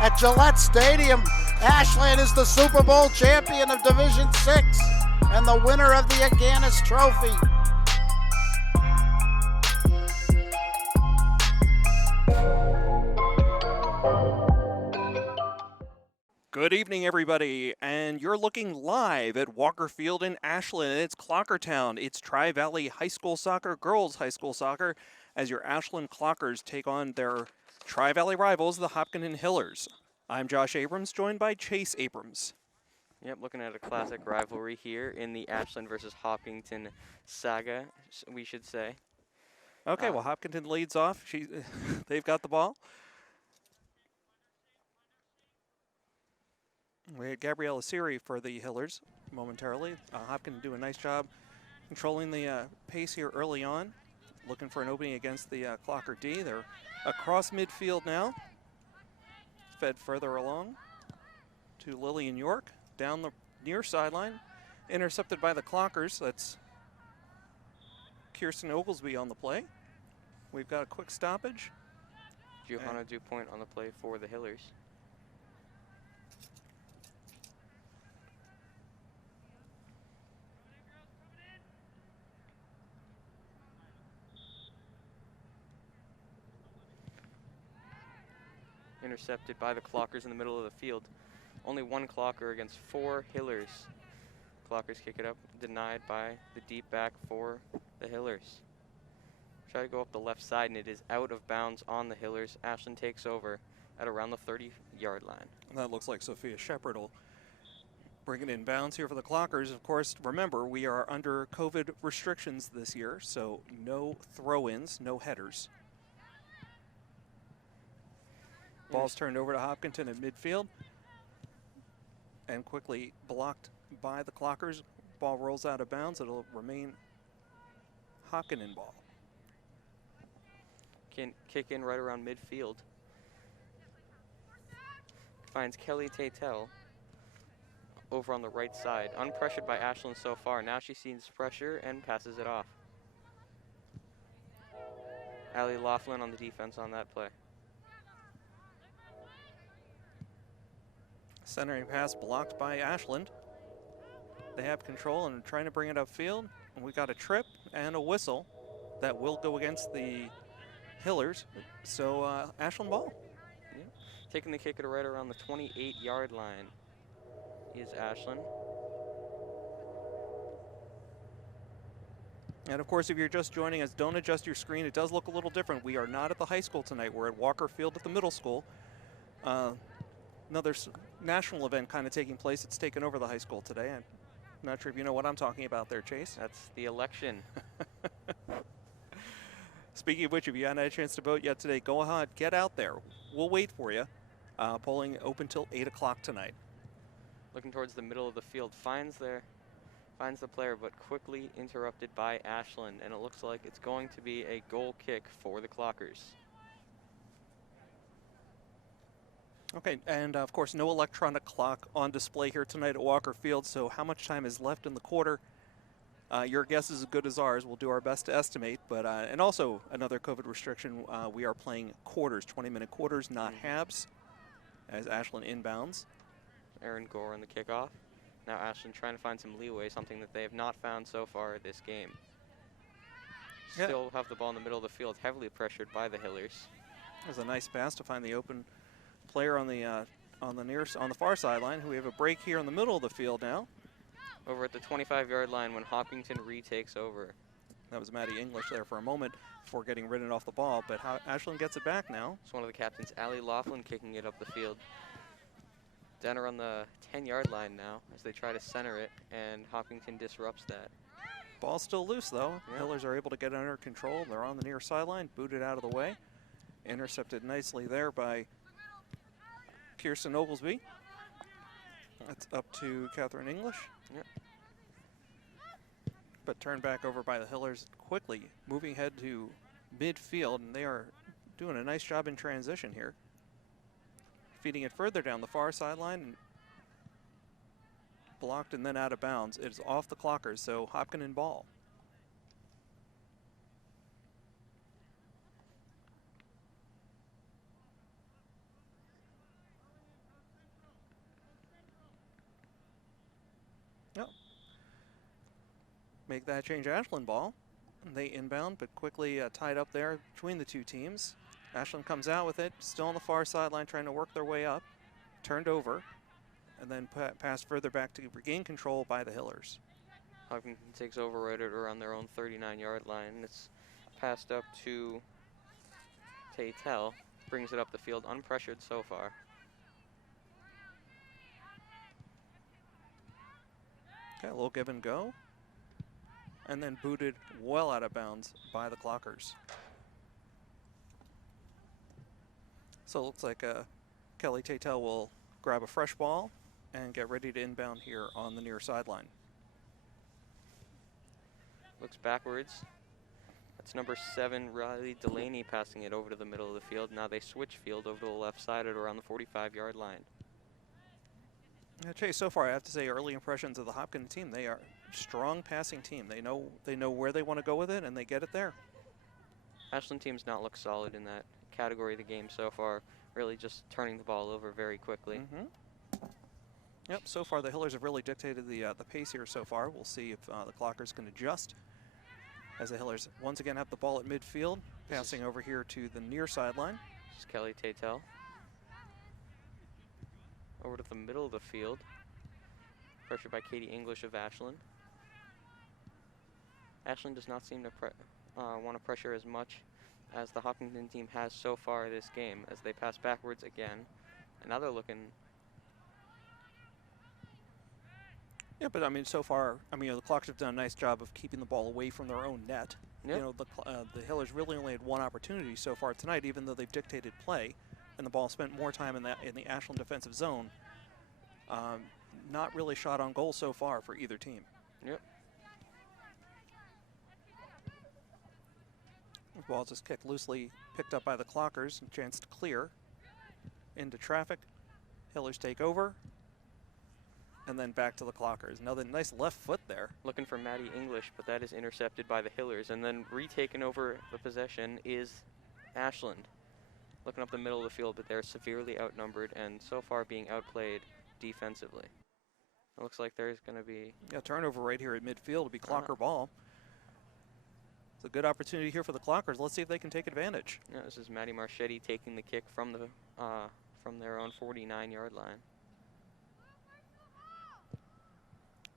at Gillette Stadium. Ashland is the Super Bowl champion of Division 6 and the winner of the Aganis Trophy. Good evening, everybody, and you're looking live at Walker Field in Ashland. It's Clockertown. It's Tri-Valley High School Soccer, girls high school soccer, as your Ashland Clockers take on their Tri-Valley rivals, the Hopkinton Hillers. I'm Josh Abrams, joined by Chase Abrams. Yep, looking at a classic rivalry here in the Ashland versus Hopkinton saga, we should say. Okay, well, Hopkinton leads off. They've got the ball. We had Gabriella Siri for the Hillers momentarily. Hopkinton do a nice job controlling the pace here early on. Looking for an opening against the Clocker D. They're across midfield now. Fed further along to Lillian York. Down the near sideline. Intercepted by the Clockers. That's Kirsten Oglesby on the play. We've got a quick stoppage. Johanna Dupoint on the play for the Hillers. Intercepted by the Clockers in the middle of the field. Only one Clocker against 4 Hillers. Clockers kick it up, denied by the deep back for the Hillers. Try to go up the left side, and it is out of bounds on the Hillers. Ashland takes over at around the 30-yard line. And that looks like Sophia Shepard will bring it in bounds here for the Clockers. Of course, remember, we are under COVID restrictions this year, so no throw-ins, no headers. Ball's turned over to Hopkinton at midfield and quickly blocked by the Clockers. Ball rolls out of bounds. It'll remain Hopkinton ball. Can kick in right around midfield. Finds Kelly Tatel over on the right side. Unpressured by Ashland so far. Now she sees pressure and passes it off. Allie Laughlin on the defense on that play. Centering pass blocked by Ashland. They have control and are trying to bring it upfield. And we got a trip and a whistle that will go against the Hillers. So Ashland ball. Yeah. Taking the kick at right around the 28-yard line is Ashland. And of course, if you're just joining us, don't adjust your screen. It does look a little different. We are not at the high school tonight. We're at Walker Field at the middle school. Another national event kind of taking place. It's taken over the high school today. I'm not sure if you know what I'm talking about there, Chase. That's the election. Speaking of which, if you haven't had a chance to vote yet today, go ahead, get out there. We'll wait for you. Polling open till 8 o'clock tonight. Looking towards the middle of the field, finds the player, but quickly interrupted by Ashland, and it looks like it's going to be a goal kick for the Clockers. Okay, and of course, no electronic clock on display here tonight at Walker Field, so how much time is left in the quarter? Your guess is as good as ours. We'll do our best to estimate, but and also another COVID restriction, we are playing quarters, 20-minute quarters, not halves, as Ashland inbounds. Aaron Gore on the kickoff. Now Ashland trying to find some leeway, something that they have not found so far this game. Still have the ball in the middle of the field, heavily pressured by the Hillers. There's a nice pass to find the open player on the far sideline. We have a break here in the middle of the field now. Over at the 25-yard line when Hopkinton retakes over. That was Maddie English there for a moment before getting ridden off the ball, but Ashland gets it back now. It's one of the captains, Allie Laughlin, kicking it up the field. Down around the 10-yard line now as they try to center it, and Hopkinton disrupts that. Ball's still loose, though. Yeah. Hillers are able to get under control. They're on the near sideline, booted out of the way. Intercepted nicely there by Kirsten Oglesby. That's up to Catherine English. Yep. But turned back over by the Hillers quickly, moving ahead to midfield, and they are doing a nice job in transition here. Feeding it further down the far sideline, and blocked and then out of bounds. It is off the Clockers, so Hopkinton ball. Yep. Make that change Ashland ball. They inbound, but quickly tied up there between the two teams. Ashland comes out with it, still on the far sideline, trying to work their way up. Turned over, and then passed further back to regain control by the Hillers. Hopkinton takes over right at around their own 39-yard line. It's passed up to Tatel. Brings it up the field, unpressured so far. Okay, a little give and go. And then booted well out of bounds by the Clockers. So it looks like Kelly Tatel will grab a fresh ball and get ready to inbound here on the near sideline. Looks backwards. That's number 7, Riley Delaney, passing it over to the middle of the field. Now they switch field over to the left side at around the 45-yard line. Chase, so far I have to say early impressions of the Hopkinton team. They are a strong passing team. They know where they want to go with it, and they get it there. Ashland team's not looked solid in that category of the game so far. Really just turning the ball over very quickly. Yep, so far the Hillers have really dictated the pace here so far. We'll see if the Clockers can adjust. As the Hillers once again have the ball at midfield, passing over here to the near sideline. This is Kelly Tatel. Over to the middle of the field. Pressured by Katie English of Ashland. Ashland does not seem to want to pressure as much as the Hopkinton team has so far this game, as they pass backwards again. And now they're looking. Yeah, but I mean, so far, I mean, the Clockers have done a nice job of keeping the ball away from their own net. Yep. You know, the Hillers really only had one opportunity so far tonight, even though they've dictated play, and the ball spent more time in the Ashland defensive zone. Not really shot on goal so far for either team. Yep. The ball just kicked loosely, picked up by the Clockers, and chance to clear into traffic. Hillers take over. And then back to the Clockers. Another nice left foot there. Looking for Maddie English, but that is intercepted by the Hillers. And then retaken over the possession is Ashland. Looking up the middle of the field, but they're severely outnumbered and so far being outplayed defensively. It looks like there's going to be a turnover right here at midfield to be Clocker ball. It's a good opportunity here for the Clockers. Let's see if they can take advantage. Yeah, this is Maddie Marchetti taking the kick from their own 49-yard line.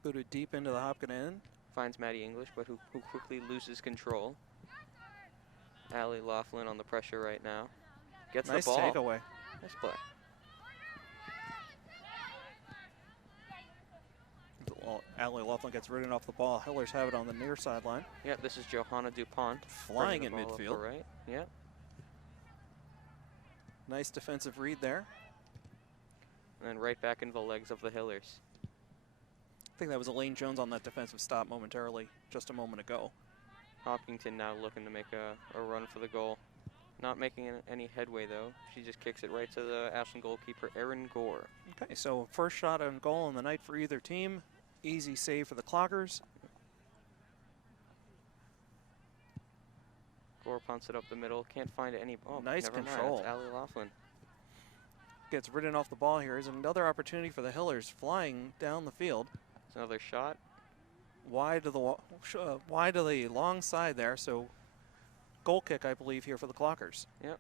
Booted deep into the Hopkinton end. Finds Maddie English, but who quickly loses control. Allie Laughlin on the pressure right now. Gets nice the ball. Nice takeaway. Nice play. Allie Laughlin gets ridden off the ball. Hillers have it on the near sideline. Yep, this is Johanna DuPont. Flying at midfield. Right. Yep. Nice defensive read there. And then right back into the legs of the Hillers. I think that was Elaine Jones on that defensive stop momentarily, just a moment ago. Hopkinton now looking to make a run for the goal. Not making any headway, though. She just kicks it right to the Ashland goalkeeper, Erin Gore. Okay, so first shot on goal on the night for either team. Easy save for the Clockers. Gore punts it up the middle. Can't find any. Oh, nice control. It's Allie Laughlin. Gets ridden off the ball here. Here's another opportunity for the Hillers flying down the field. It's another shot. Wide to the long side there. So goal kick, I believe, here for the Clockers. Yep.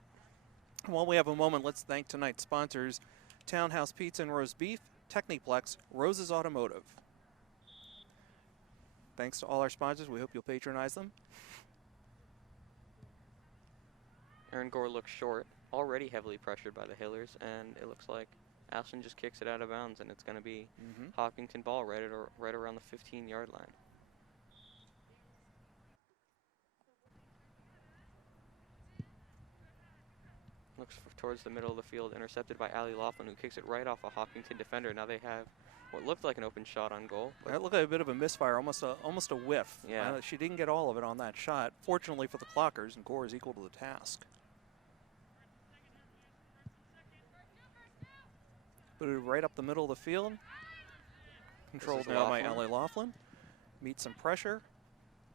While we have a moment, let's thank tonight's sponsors: Townhouse Pizza and Roast Beef, Techniplex, Rose's Automotive. Thanks to all our sponsors. We hope you'll patronize them. Erin Gore looks short, already heavily pressured by the Hillers, and it looks like Ashland just kicks it out of bounds, and it's going to be Hopkinton ball right around the 15-yard line. Looks towards the middle of the field, intercepted by Allie Laughlin, who kicks it right off a Hopkinton defender. Now they have what looked like an open shot on goal. That looked like a bit of a misfire, almost a whiff. Yeah. She didn't get all of it on that shot. Fortunately for the Clockers, and Gore is equal to the task. Booted right up the middle of the field. Controlled now by Allie Laughlin. Meets some pressure.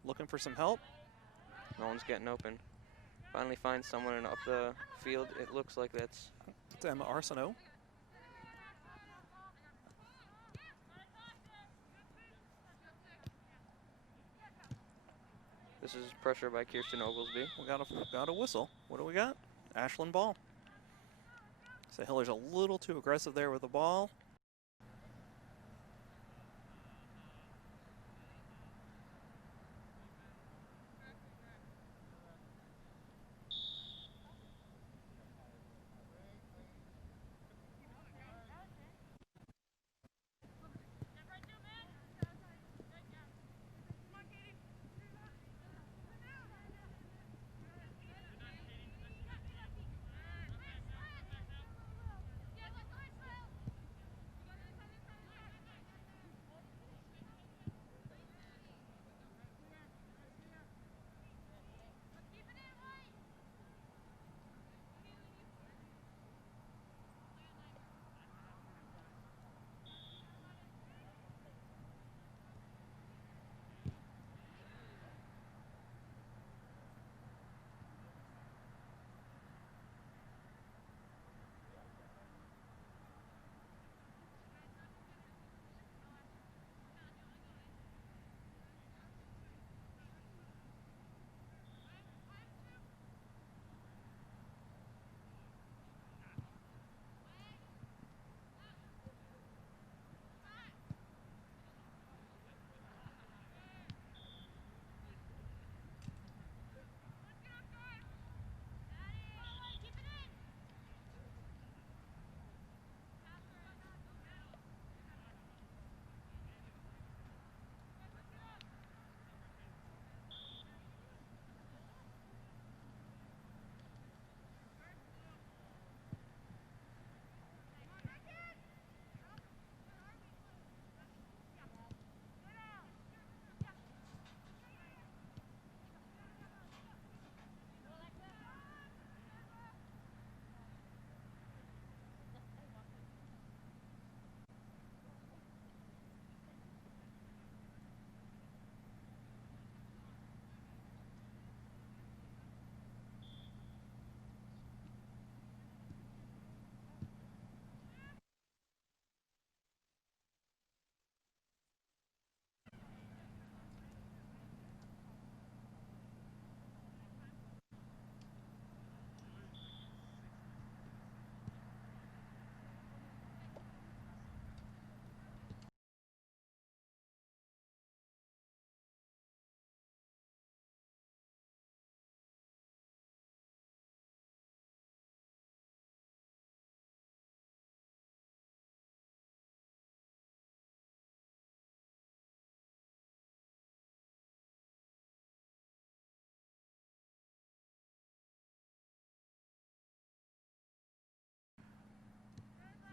Looking for some help. No one's getting open. Finally finds someone up the field. It looks like it's Emma Arsenault. This is pressure by Kirsten Oglesby. We got a whistle. What do we got? Ashland ball. So Hiller's a little too aggressive there with the ball.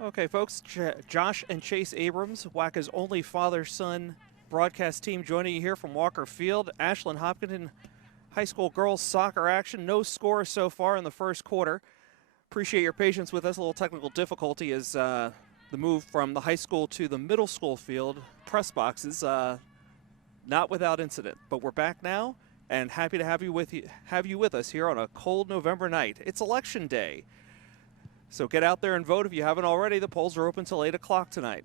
Okay, folks, Josh and Chase Abrams, WACA's only father-son broadcast team, joining you here from Walker Field. Ashland Hopkinton High School girls soccer action. No score so far in the first quarter. Appreciate your patience with us. A little technical difficulty as the move from the high school to the middle school field, press boxes, not without incident. But we're back now, and happy to have you with us here on a cold November night. It's election day. So get out there and vote if you haven't already. The polls are open till 8 o'clock tonight.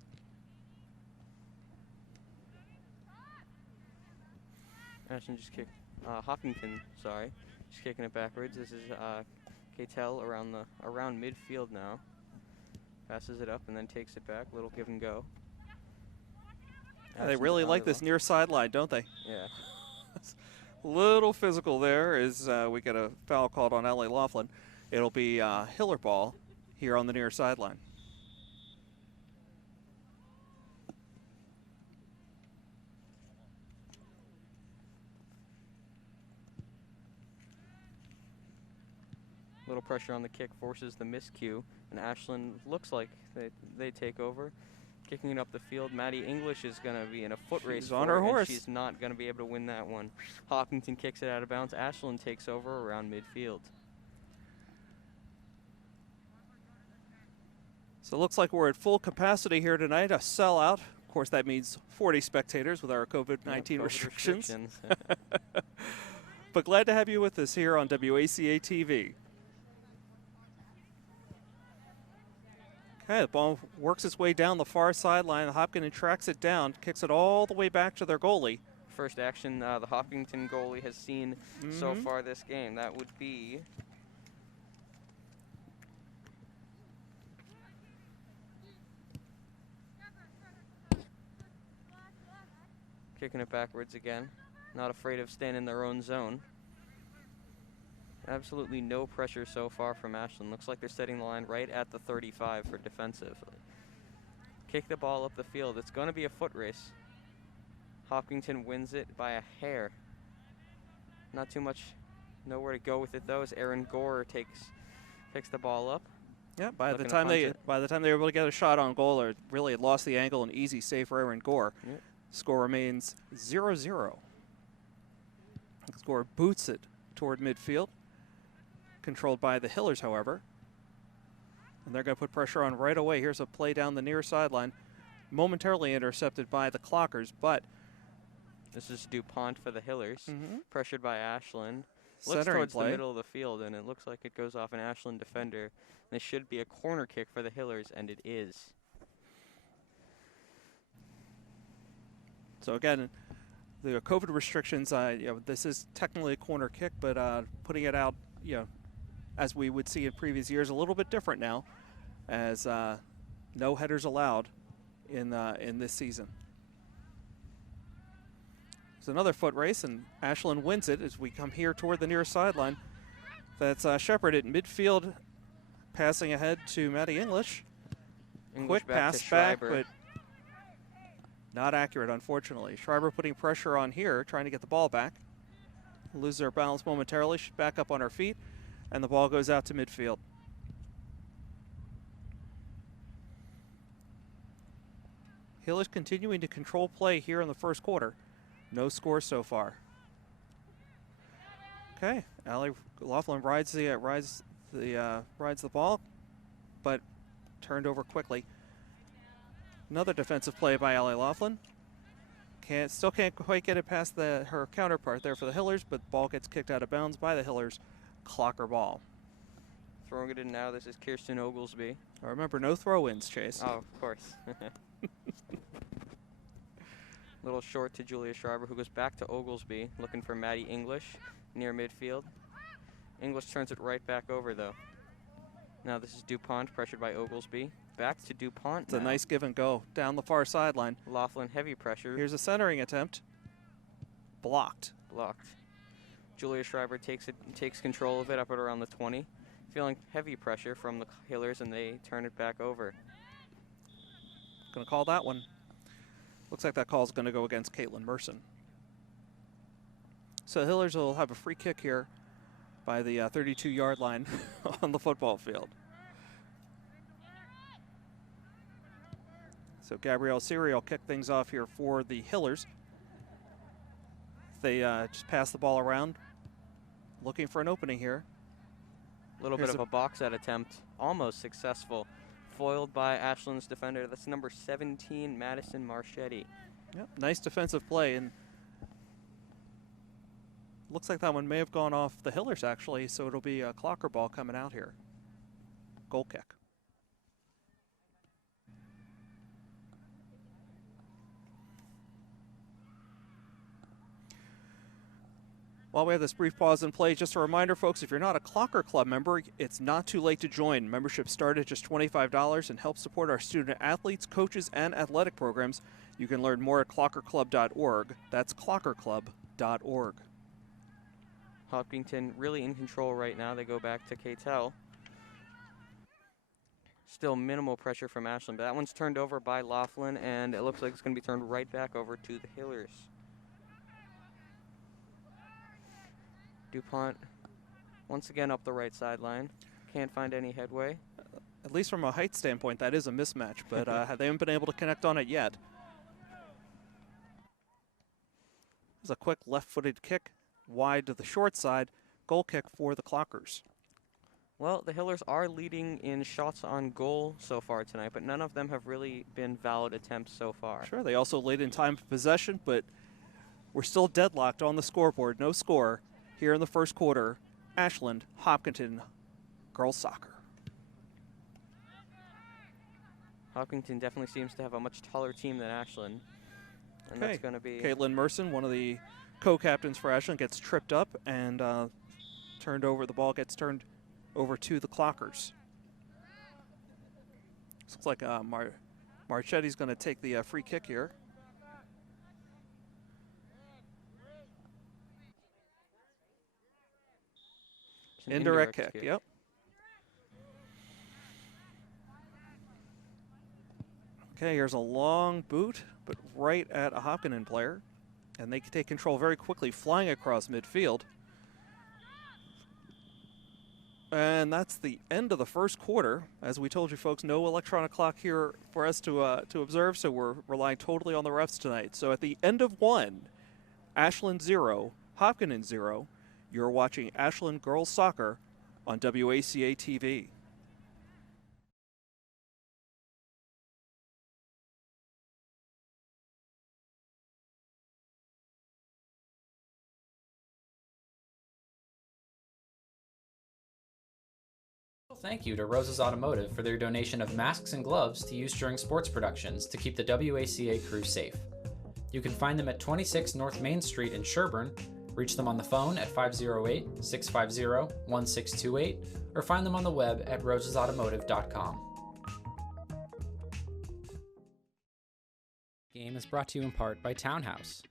Ashland just kicked, Hopkinton, sorry, just kicking it backwards. This is Catel around midfield now. Passes it up and then takes it back. Little give and go. Yeah, they really like this near sideline, don't they? Yeah. Little physical there as we get a foul called on Ellie Laughlin. It'll be Hiller ball here on the near sideline. Little pressure on the kick forces the miscue, and Ashland looks like they take over. Kicking it up the field, Maddie English is going to be in a foot race. She's on her horse. She's not going to be able to win that one. Hopkinton kicks it out of bounds. Ashland takes over around midfield. So it looks like we're at full capacity here tonight, a sellout. Of course, that means 40 spectators with our COVID-19 restrictions. But glad to have you with us here on WACA-TV. Okay, the ball works its way down the far sideline. Hopkinton tracks it down, kicks it all the way back to their goalie first action the Hopkinton goalie has seen so far this game. That would be kicking it backwards again. Not afraid of staying in their own zone. Absolutely no pressure so far from Ashland. Looks like they're setting the line right at the 35 for defensive. Kick the ball up the field. It's going to be a foot race. Hopkinton wins it by a hair. Not too much, nowhere to go with it though, as Aaron Gore picks the ball up. Yeah, by the time they were able to get a shot on goal, or really lost the angle, an easy save for Aaron Gore. Yep. Score remains 0-0. Gore boots it toward midfield. Controlled by the Hillers, however. And they're going to put pressure on right away. Here's a play down the near sideline. Momentarily intercepted by the Clockers, but this is DuPont for the Hillers. Pressured by Ashland. Looks Centering towards play. the middle of the field, and it looks like it goes off an Ashland defender. This should be a corner kick for the Hillers, and it is. So again, the COVID restrictions, this is technically a corner kick, but putting it out, as we would see in previous years, a little bit different now, as no headers allowed in this season. It's another foot race, and Ashland wins it as we come here toward the near sideline. That's Shepard at midfield, passing ahead to Matty English. Quick pass back, but not accurate, unfortunately. Schreiber putting pressure on here, trying to get the ball back. Lose their balance momentarily, back up on her feet, and the ball goes out to midfield. Hill is continuing to control play here in the first quarter. No score so far. Okay, Allie Laughlin rides the ball, but turned over quickly. Another defensive play by Allie Laughlin. Still can't quite get it past her counterpart there for the Hillers, but ball gets kicked out of bounds by the Hillers. Clocker ball. Throwing it in now, this is Kirsten Oglesby. Remember, no throw-ins, Chase. Oh, of course. Little short to Julia Schreiber, who goes back to Oglesby, looking for Maddie English near midfield. English turns it right back over, though. Now this is DuPont, pressured by Oglesby. Back to DuPont. It's a nice give and go down the far sideline. Laughlin, heavy pressure. Here's a centering attempt. Blocked. Blocked. Julia Schreiber takes control of it up at around the 20. Feeling heavy pressure from the Hillers, and they turn it back over. Going to call that one. Looks like that call is going to go against Caitlin Merson. So Hillers will have a free kick here by the 32-yard line on the football field. So Gabrielle Siri will kick things off here for the Hillers. They just pass the ball around, looking for an opening here. A little bit of a box out attempt, almost successful. Foiled by Ashland's defender. That's number 17, Madison Marchetti. Yep, nice defensive play, and looks like that one may have gone off the Hillers, actually, so it'll be a clocker ball coming out here. Goal kick. While we have this brief pause in play, just a reminder, folks, if you're not a Clocker Club member, it's not too late to join. Membership starts at just $25 and helps support our student athletes, coaches, and athletic programs. You can learn more at clockerclub.org. That's clockerclub.org. Hopkinton really in control right now. They go back to Catel. Still minimal pressure from Ashland, but that one's turned over by Laughlin, and it looks like it's going to be turned right back over to the Hillers. DuPont once again up the right sideline. Can't find any headway. At least from a height standpoint, that is a mismatch, but they haven't been able to connect on it yet. There's a quick left-footed kick wide to the short side. Goal kick for the Clockers. Well, the Hillers are leading in shots on goal so far tonight, but none of them have really been valid attempts so far. Sure, they also lead in time of possession, but we're still deadlocked on the scoreboard. No score here in the first quarter. Ashland, Hopkinton, girls soccer. Hopkinton definitely seems to have a much taller team than Ashland. And that's going to be Caitlin Merson, one of the co-captains for Ashland, gets tripped up and turned over. The ball gets turned over to the Clockers. Looks like Marchetti's going to take the free kick here. Indirect kick, yep. Okay, here's a long boot, but right at a Hopkinton player. And they can take control very quickly, flying across midfield. And that's the end of the first quarter. As we told you folks, no electronic clock here for us to observe, so we're relying totally on the refs tonight. So at the end of one, Ashland 0, Hopkinton 0, you're watching Ashland Girls Soccer on WACA-TV. Thank you to Rose's Automotive for their donation of masks and gloves to use during sports productions to keep the WACA crew safe. You can find them at 26 North Main Street in Sherburne, reach them on the phone at 508-650-1628, or find them on the web at rosesautomotive.com. Game is brought to you in part by Townhouse.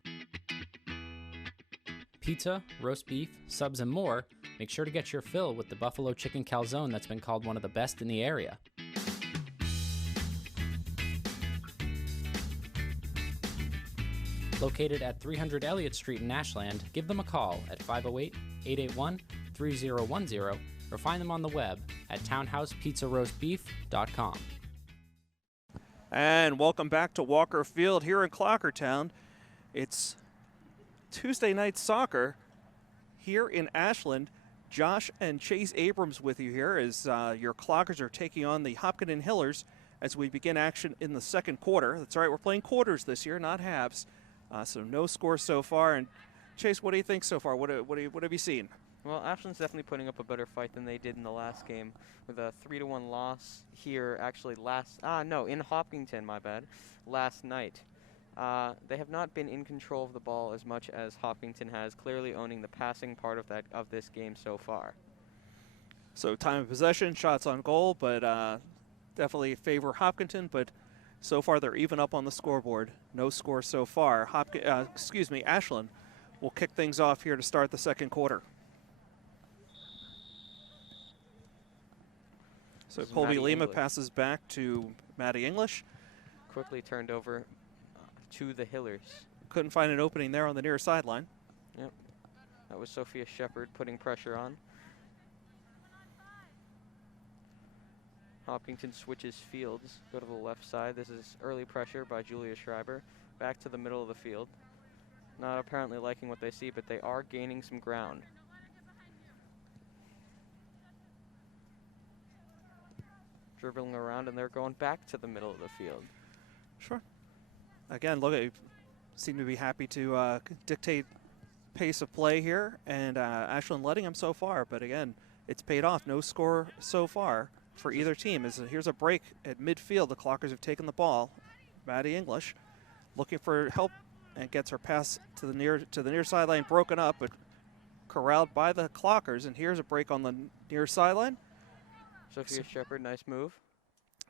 Pizza, roast beef, subs, and more. Make sure to get your fill with the buffalo chicken calzone that's been called one of the best in the area. Located at 300 Elliott Street in Ashland, give them a call at 508-881-3010 or find them on the web at townhousepizzaroastbeef.com. And welcome back to Walker Field here in Clockertown. It's Tuesday night soccer here in Ashland. Josh and Chase Abrams with you here as your Clockers are taking on the Hopkinton Hillers as we begin action in the second quarter. That's right, we're playing quarters this year, not halves. So no score so far. And Chase, what do you think so far? What have you seen? Well, Ashland's definitely putting up a better fight than they did in the last game with a 3-1 loss here actually in Hopkinton, my bad, last night. They have not been in control of the ball as much as Hopkinton has, clearly owning the passing part of this game so far. So time of possession, shots on goal, but definitely favor Hopkinton, but so far they're even up on the scoreboard. No score so far. Ashland will kick things off here to start the second quarter. So Colby Lima passes back to Maddie English. Quickly turned over to the Hillers. Couldn't find an opening there on the near sideline. Yep. That was Sophia Shepard putting pressure on. Hopkinton switches fields. Go to the left side. This is early pressure by Julia Schreiber. Back to the middle of the field. Not apparently liking what they see, but they are gaining some ground. Dribbling around, and they're going back to the middle of the field. Sure. Again, look, they seem to be happy to dictate pace of play here, and Ashland letting them so far. But again, it's paid off. No score so far for either team. Here's a break at midfield. The Clockers have taken the ball. Maddie English looking for help and gets her pass to the near sideline, broken up, but corralled by the Clockers. And here's a break on the near sideline. Sophia Shepard, nice move.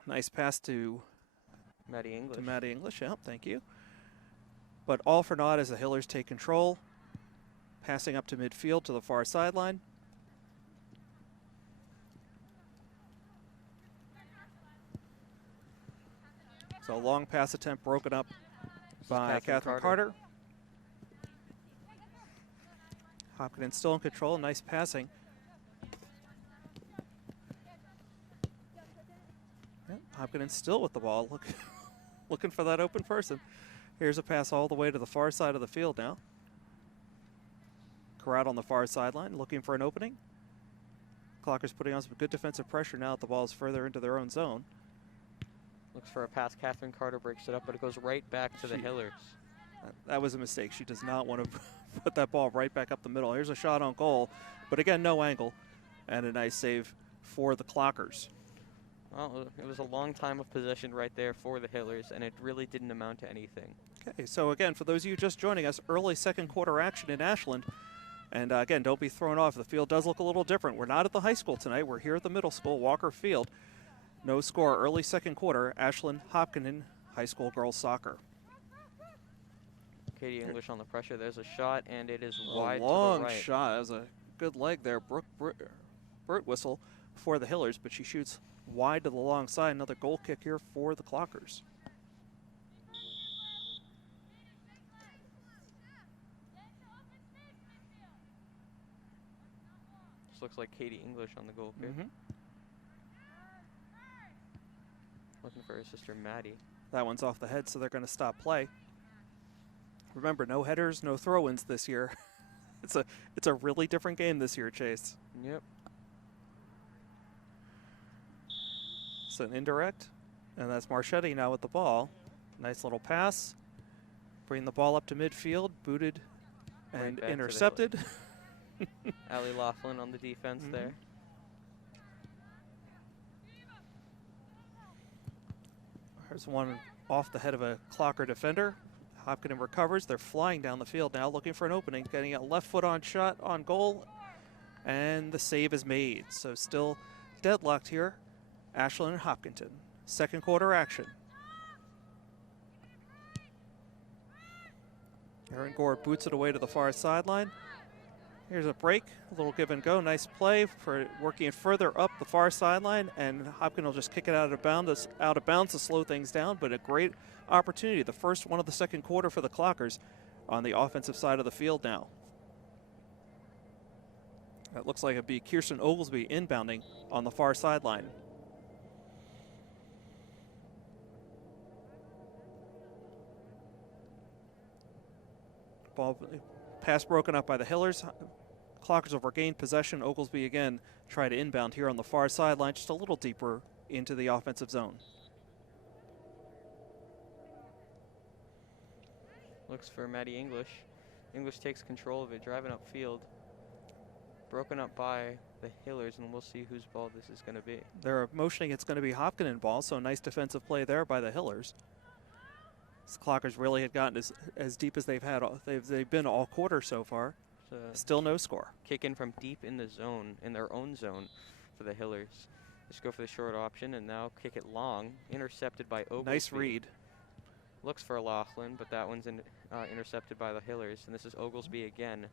Nice pass to Maddie English, yeah, thank you. But all for naught as the Hillers take control. Passing up to midfield to the far sideline. So a long pass attempt broken up by Catherine Carter. Hopkinton still in control, nice passing. Yeah, Hopkinton still with the ball, looking for that open person. Here's a pass all the way to the far side of the field now. Corral on the far sideline, looking for an opening. Clockers putting on some good defensive pressure now that the ball is further into their own zone. Looks for a pass. Catherine Carter breaks it up, but it goes right back to the Hillers. That was a mistake. She does not want to put that ball right back up the middle. Here's a shot on goal, but again, no angle. And a nice save for the Clockers. Well, it was a long time of possession right there for the Hillers, and it really didn't amount to anything. Okay, so again, for those of you just joining us, early second quarter action in Ashland. And again, don't be thrown off. The field does look a little different. We're not at the high school tonight. We're here at the middle school, Walker Field. No score, early second quarter, Ashland Hopkinton High School girls soccer. Katie English on the pressure. There's a shot, and it is A wide long to the right. shot. That was a good leg there. Burt whistle for the Hillers, but she shoots wide to the long side. Another goal kick here for the Clockers. This looks like Katie English on the goal kick. Looking for her sister Maddie. That one's off the head, so they're going to stop play. Remember, no headers, no throw-ins this year. It's a really different game this year, Chase. Yep. It's an indirect, and that's Marchetti now with the ball. Nice little pass. Bring the ball up to midfield, booted Right and back to the intercepted. Allie Laughlin on the defense there. There's one off the head of a Clocker defender. Hopkinton recovers. They're flying down the field now, looking for an opening, getting a left foot on shot on goal, and the save is made. So still deadlocked here, Ashland and Hopkinton. Second quarter action. Aaron Gore boots it away to the far sideline. Here's a break, a little give and go. Nice play for working it further up the far sideline, and Hopkins will just kick it out of bounds to slow things down, but a great opportunity. The first one of the second quarter for the Clockers on the offensive side of the field now. That looks like it'd be Kirsten Oglesby inbounding on the far sideline. Ball pass broken up by the Hillers. Clockers will regain possession. Oglesby again try to inbound here on the far sideline, just a little deeper into the offensive zone. Looks for Maddie English. English takes control of it, driving upfield. Broken up by the Hillers, and we'll see whose ball this is going to be. They're motioning it's going to be Hopkinton ball, so nice defensive play there by the Hillers. The Clockers really had gotten as deep as they've had. They've been all quarter so far. Still no score. Kick in from deep in the zone, in their own zone for the Hillers. Just go for the short option, and now kick it long. Intercepted by Oglesby. Nice read. Looks for Laughlin, but that one's intercepted by the Hillers, and this is Oglesby again.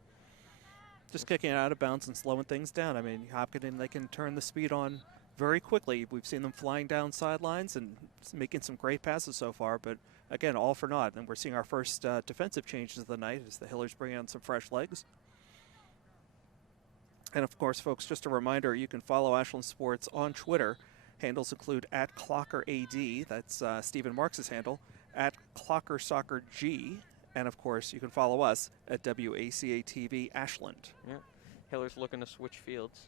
Just kicking it out of bounds and slowing things down. I mean, Hopkinton, they can turn the speed on very quickly. We've seen them flying down sidelines and making some great passes so far, but again, all for naught. And we're seeing our first defensive changes of the night as the Hillers bring on some fresh legs. And of course, folks, just a reminder, you can follow Ashland Sports on Twitter. Handles include @ClockerAD, that's Stephen Marks' handle, @ClockerSoccerG, and of course, you can follow us at WACA-TV Ashland. Yeah, Hillers looking to switch fields.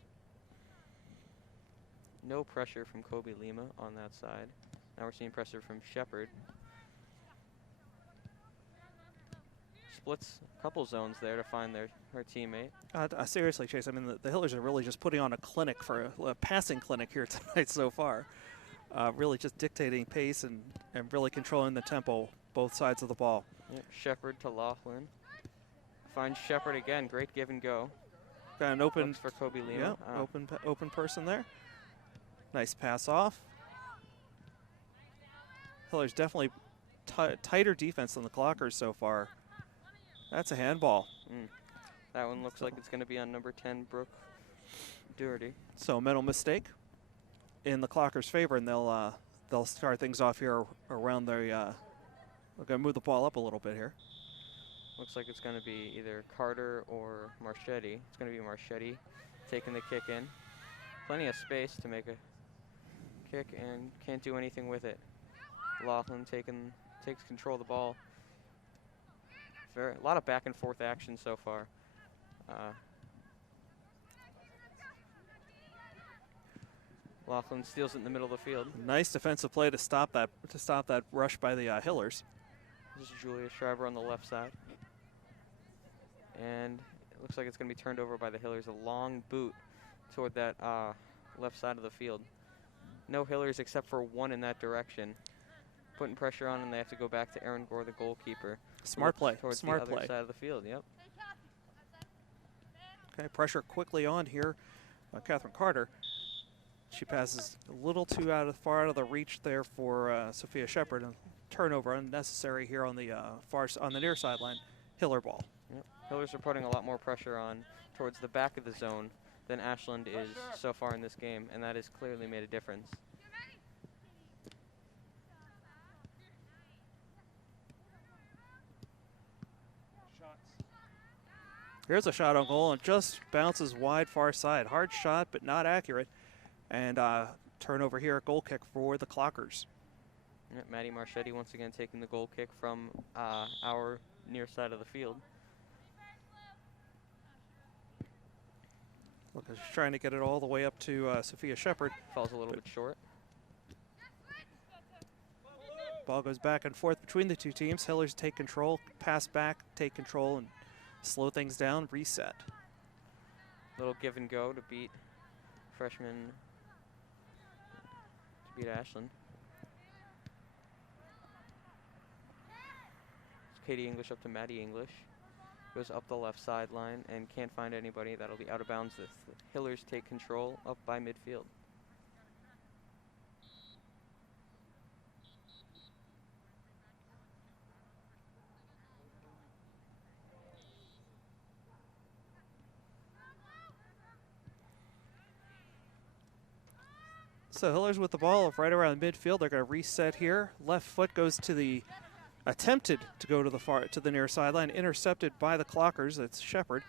No pressure from Kobe Lima on that side. Now we're seeing pressure from Shepard. Splits a couple zones there to find her teammate. Seriously, Chase, I mean, the Hillers are really just putting on a clinic for a passing clinic here tonight so far. Really just dictating pace and really controlling the tempo, both sides of the ball. Yep. Shepard to Laughlin. Finds Shepard again. Great give and go. Got an open for Kobe Lima. Yeah, open person there. Nice pass off. Hillers definitely tighter defense than the Clockers so far. That's a handball. That one looks like it's going to be on number 10, Brooke Doherty. So mental mistake in the Clockers' favor, and they'll start things off here around their. We're going to move the ball up a little bit here. Looks like it's going to be either Carter or Marchetti. It's going to be Marchetti taking the kick in. Plenty of space to make a kick and can't do anything with it. Laughlin takes control of the ball. A lot of back and forth action so far. Laughlin steals it in the middle of the field. Nice defensive play to stop that rush by the Hillers. This is Julia Schreiber on the left side. And it looks like it's going to be turned over by the Hillers. A long boot toward that left side of the field. No Hillers except for one in that direction. Putting pressure on, and they have to go back to Aaron Gore, the goalkeeper. Smart play. Towards Smart the other play. side of the field, yep. Okay, pressure quickly on here. Catherine Carter. She passes a little too far out of the reach there for Sophia Shepard. And turnover unnecessary here on the on the near sideline. Hiller ball. Yep. Hillers are putting a lot more pressure on towards the back of the zone than Ashland is so far in this game, and that has clearly made a difference. Here's a shot on goal and just bounces wide far side. Hard shot, but not accurate. And turnover here, a goal kick for the Clockers. Yep, Maddie Marchetti once again taking the goal kick from our near side of the field. Look, she's trying to get it all the way up to Sophia Shepard. Falls a little bit short. Ball goes back and forth between the two teams. Hillers take control, pass back, take control, and slow things down, reset. Little give and go to beat Ashland. It's Katie English up to Maddie English. Goes up the left sideline and can't find anybody. That'll be out of bounds. The Hillers take control up by midfield. So Hillers with the ball right around midfield. They're going to reset here. Left foot goes to the attempted to go to the near sideline, intercepted by the Clockers. That's Shepard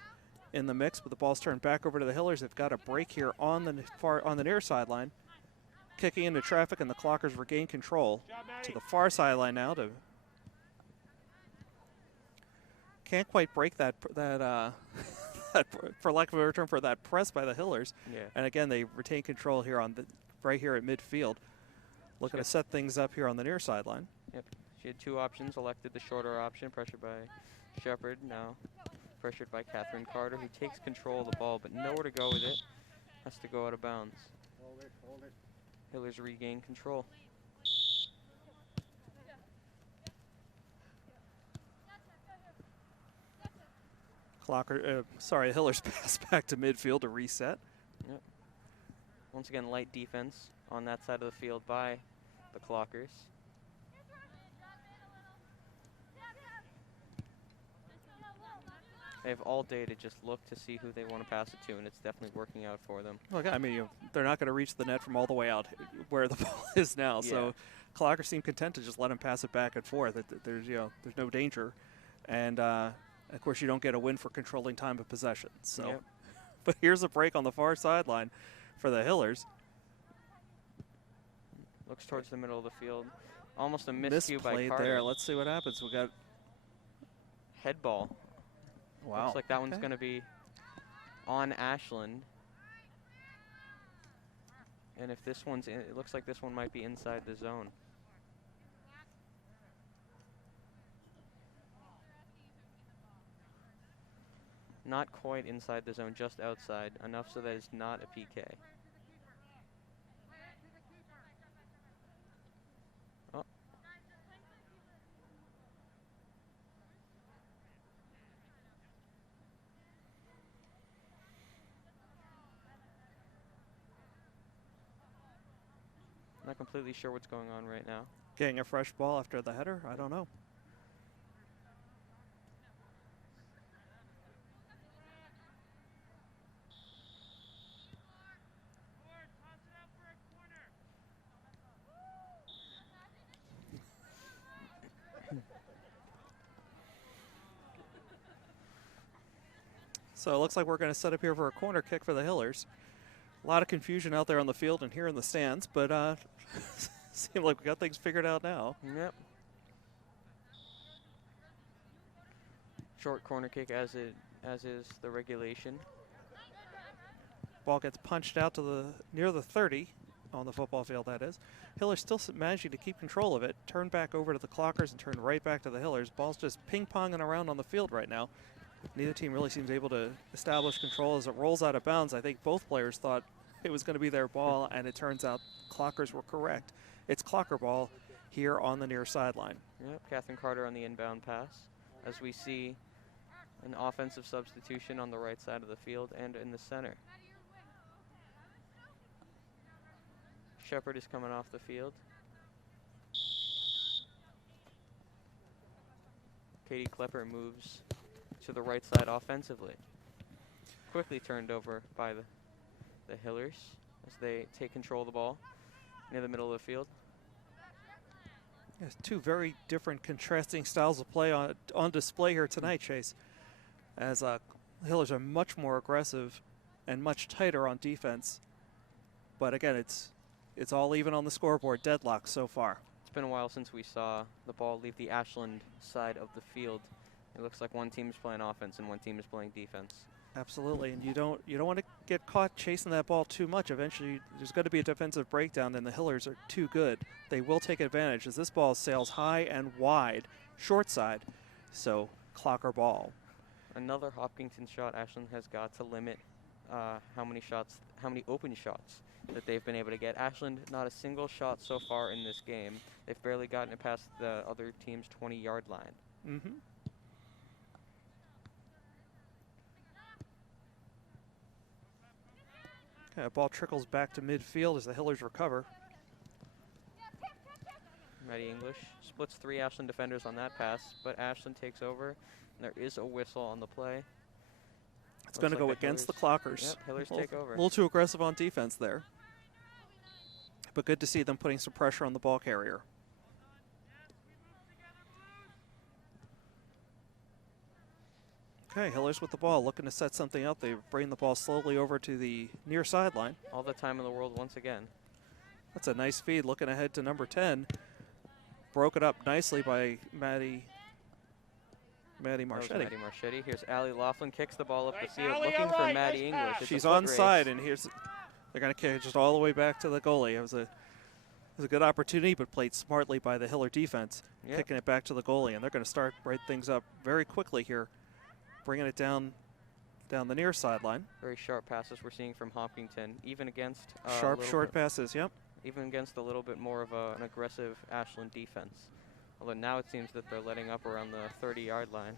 in the mix, but the ball's turned back over to the Hillers. They've got a break here on the near sideline, kicking into traffic, and the Clockers regain control to the far sideline now. Can't quite break that for lack of a better term, for that press by the Hillers. Yeah. And again, they retain control here right here at midfield. Looking to set things up here on the near sideline. Yep. She had two options, elected the shorter option, pressured by Shepard, now pressured by Catherine Carter, who takes control of the ball, but nowhere to go with it. Has to go out of bounds. Hold it. Hillers regain control. Hillers pass back to midfield to reset. Yep. Once again, light defense on that side of the field by the Clockers. They have all day to just look to see who they want to pass it to, and it's definitely working out for them. Look, I mean, they're not going to reach the net from all the way out where the ball is now. Yeah. So Clockers seem content to just let them pass it back and forth. There's no danger, and of course you don't get a win for controlling time of possession. So, Yep. But here's a break on the far sideline for the Hillers. Looks towards the middle of the field. Almost a miscue by Misplayed Carter. there. Let's see what happens. We got Head ball. wow. Looks like that one's Okay. going to be on Ashland. And if this one's in, it looks like this one might be inside the zone. Not quite inside the zone, just outside, enough so that it's not a PK. Oh. Not completely sure what's going on right now. Getting a fresh ball after the header? I don't know. So it looks like we're going to set up here for a corner kick for the Hillers. A lot of confusion out there on the field and here in the stands, but seems like we got things figured out now. Yep. Short corner kick as is the regulation. Ball gets punched out to near the 30 on the football field, that is. Hillers still managing to keep control of it. Turn back over to the Clockers and turn right back to the Hillers. Ball's just ping-ponging around on the field right now. Neither team really seems able to establish control as it rolls out of bounds. I think both players thought it was going to be their ball, and it turns out Clockers were correct. It's Clocker ball here on the near sideline. Yep, Catherine Carter on the inbound pass. As we see an offensive substitution on the right side of the field and in the center. Shepard is coming off the field. Katie Klepper moves to the right side offensively. Quickly turned over by the Hillers as they take control of the ball near the middle of the field. Yes, two very different contrasting styles of play on display here tonight, Chase. As Hillers are much more aggressive and much tighter on defense. But again, it's all even on the scoreboard, deadlock so far. It's been a while since we saw the ball leave the Ashland side of the field. It looks like one team is playing offense and one team is playing defense. Absolutely, and you don't want to get caught chasing that ball too much. Eventually, there's going to be a defensive breakdown, and the Hillers are too good. They will take advantage as this ball sails high and wide, short side, so Clocker ball. Another Hopkinton shot. Ashland has got to limit how many open shots that they've been able to get. Ashland, not a single shot so far in this game. They've barely gotten it past the other team's 20-yard line. Mm-hmm. Okay, ball trickles back to midfield as the Hillers recover. Maddie English splits 3 Ashland defenders on that pass, but Ashland takes over. And there is a whistle on the play. It's going to go against the Clockers. Yep, Hillers take over. A little too aggressive on defense there. But good to see them putting some pressure on the ball carrier. Okay, Hillers with the ball, looking to set something up. They bring the ball slowly over to the near sideline. All the time in the world once again. That's a nice feed, looking ahead to number 10. Broken up nicely by Maddie Marchetti. Maddie Marchetti. Here's Allie Laughlin, kicks the ball up the field, looking for Maddie English. It's She's onside, and they're going to kick it just all the way back to the goalie. It was a good opportunity, but played smartly by the Hiller defense, kicking it back to the goalie, and they're going to start right things up very quickly here, bringing it down the near sideline. Very sharp passes we're seeing from Hopkinton, even against sharp, short passes. Yep. Even against a little bit more of an aggressive Ashland defense. Although now it seems that they're letting up around the 30-yard line.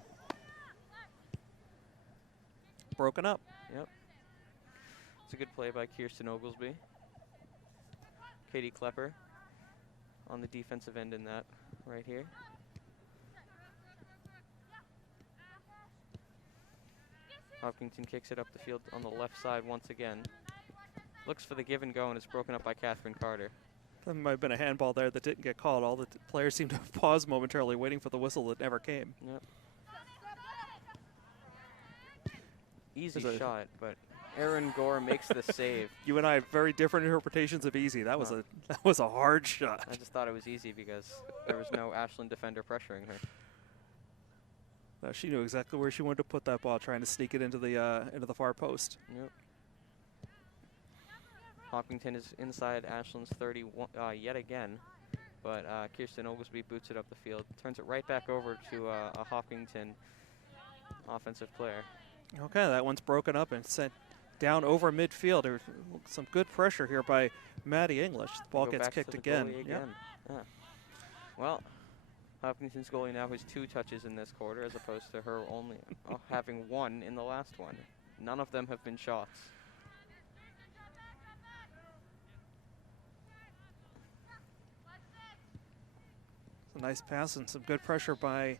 Broken up. Yep. It's a good play by Kirsten Oglesby. Katie Klepper on the defensive end in that right here. Hopkinton kicks it up the field on the left side once again. Looks for the give and go, and it's broken up by Catherine Carter. There might have been a handball there that didn't get called. All the players seemed to have paused momentarily, waiting for the whistle that never came. Yep. Easy shot, but Erin Gore makes the save. You and I have very different interpretations of easy. That was a hard shot. I just thought it was easy because there was no Ashland defender pressuring her. No, she knew exactly where she wanted to put that ball, trying to sneak it into the far post. Yep. Hopkinton is inside Ashland's 31 yet again, but Kirsten Oglesby boots it up the field, turns it right back over to a Hopkinton offensive player. Okay, that one's broken up and sent down over midfield. There's some good pressure here by Maddie English. The ball gets kicked again. Yep. Yeah. Well, Hopkinton's goalie now has 2 touches in this quarter as opposed to her only having 1 in the last one. None of them have been shots. A nice pass and some good pressure by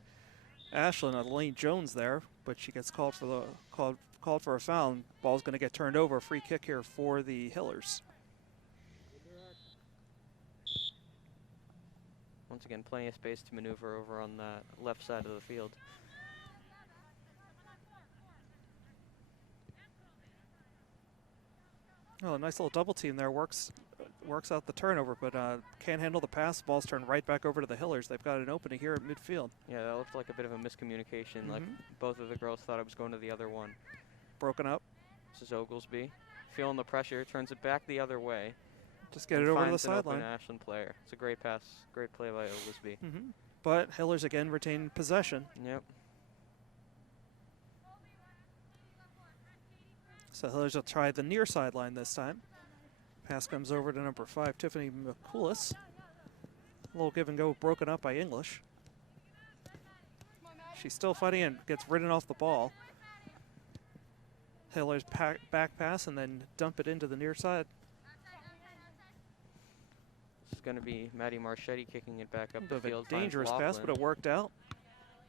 Ashland. Elaine Jones there, but she gets called for a foul. Ball's going to get turned over. Free kick here for the Hillers. Once again, plenty of space to maneuver over on the left side of the field. Oh, a nice little double team there. Works out the turnover, but can't handle the pass. Ball's turned right back over to the Hillers. They've got an opening here at midfield. Yeah, that looked like a bit of a miscommunication. Like both of the girls thought I was going to the other one. Broken up. This is Oglesby. Feeling the pressure, turns it back the other way. Just get it over to the sideline. sideline. Ashland player. It's a great pass. Great play by Oglesby. But Hillers again retain possession. Yep. So Hillers will try the near sideline this time. Pass comes over to number 5, Tiffany McCoulis. A little give and go broken up by English. She's still fighting and gets ridden off the ball. Hiller's back pass and then dump it into the near side. It's going to be Maddie Marchetti kicking it back up the Bit of field. a dangerous pass, but it worked out.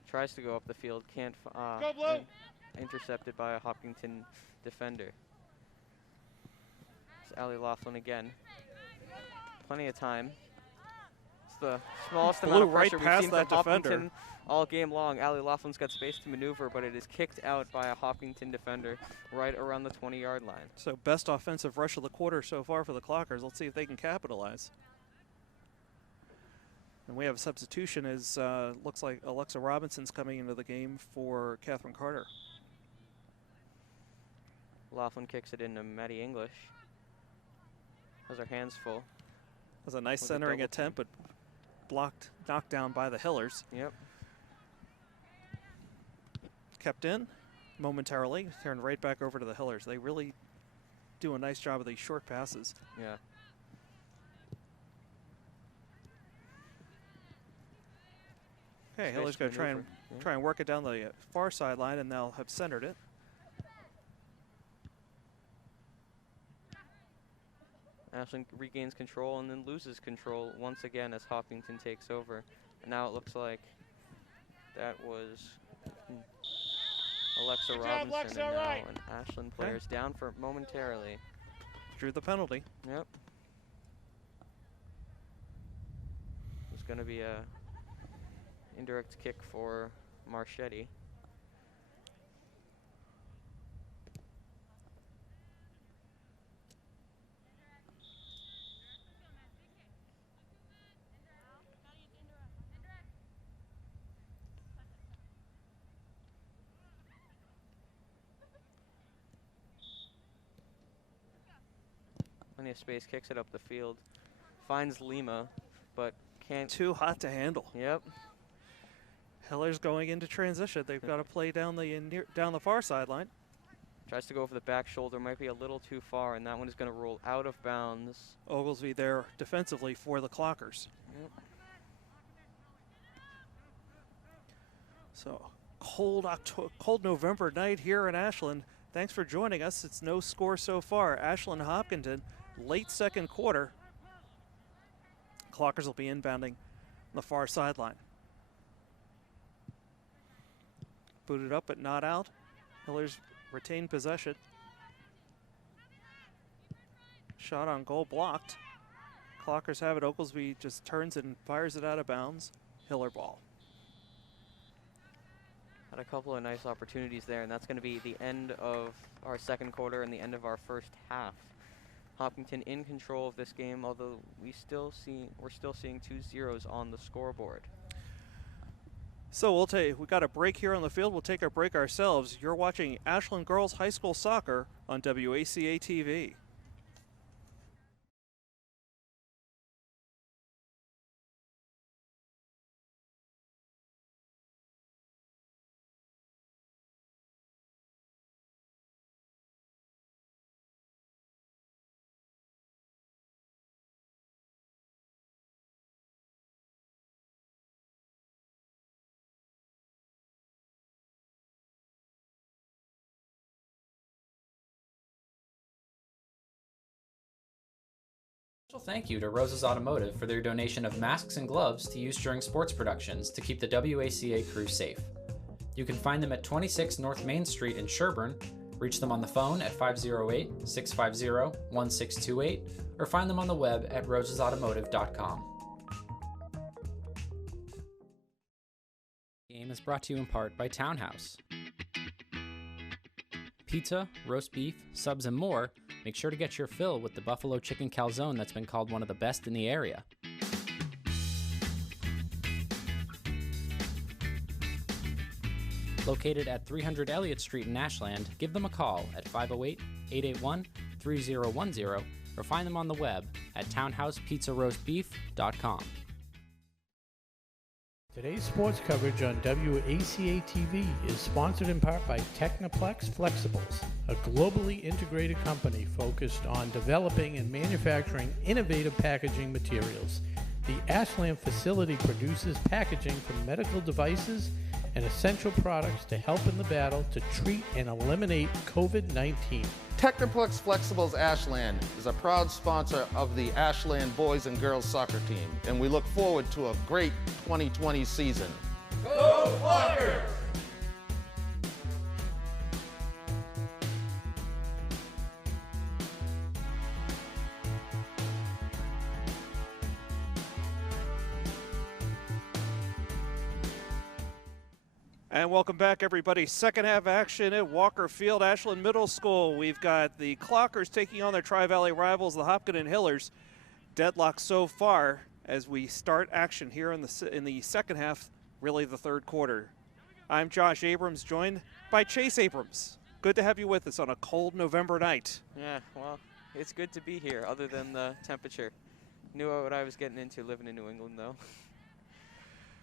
Tries to go up the field, can't. Intercepted by a Hopkinton defender. It's Allie Laughlin again. Plenty of time. It's the smallest amount of pressure we've seen from Hopkinton all game long. Allie Laughlin's got space to maneuver, but it is kicked out by a Hopkinton defender right around the 20-yard line. So best offensive rush of the quarter so far for the Clockers. Let's see if they can capitalize. And we have a substitution as looks like Alexa Robinson's coming into the game for Catherine Carter. Laughlin kicks it into Maddie English. Has her hands full. That was a nice centering attempt, but knocked down by the Hillers. Yep. Kept in momentarily, turned right back over to the Hillers. They really do a nice job of these short passes. Yeah. Okay, Hiller's going to try and work it down the far sideline, and they'll have centered it. Ashland regains control and then loses control once again as Hopkinton takes over. And now it looks like that was Alexa Robinson, and now an Ashland player's down for momentarily. Drew the penalty. Yep. It's going to be a indirect kick for Marchetti. Plenty of space, kicks it up the field, finds Lima, but can't. Too hot to handle. Yep. Hiller's going into transition. They've got to play down the far sideline. Tries to go over the back shoulder, might be a little too far, and that one is going to roll out of bounds. Oglesby there defensively for the Clockers. Yep. So cold November night here in Ashland. Thanks for joining us. It's no score so far. Ashland Hopkinton, late second quarter. Clockers will be inbounding on the far sideline. Booted up but not out. Hillers retain possession. Shot on goal blocked. Clockers have it. Oglesby just turns and fires it out of bounds. Hiller ball. Had a couple of nice opportunities there, and that's going to be the end of our second quarter and the end of our first half. Hopkinton in control of this game, although we're still seeing 2 zeros on the scoreboard. So we got a break here on the field. We'll take our break ourselves. You're watching Ashland Girls High School Soccer on WACA-TV. Special thank you to Rose's Automotive for their donation of masks and gloves to use during sports productions to keep the WACA crew safe. You can find them at 26 North Main Street in Sherburne, reach them on the phone at 508-650-1628, or find them on the web at rosesautomotive.com. The game is brought to you in part by Townhouse. Pizza, roast beef, subs, and more. Make sure to get your fill with the buffalo chicken calzone that's been called one of the best in the area. Located at 300 Elliott Street in Ashland, give them a call at 508-881-3010 or find them on the web at townhousepizzaroastbeef.com. Today's sports coverage on WACA-TV is sponsored in part by Technoplex Flexibles, a globally integrated company focused on developing and manufacturing innovative packaging materials. The Ashland facility produces packaging for medical devices and essential products to help in the battle to treat and eliminate COVID-19. Technoplex Flexibles Ashland is a proud sponsor of the Ashland boys and girls soccer team, and we look forward to a great 2020 season. Go Flyers! And welcome back, everybody. Second half action at Walker Field, Ashland Middle School. We've got the Clockers taking on their Tri-Valley rivals, the Hopkinton Hillers. Deadlock so far as we start action here in the second half, really the third quarter. I'm Josh Abrams, joined by Chase Abrams. Good to have you with us on a cold November night. Yeah, well, it's good to be here, other than the temperature. Knew what I was getting into living in New England, though.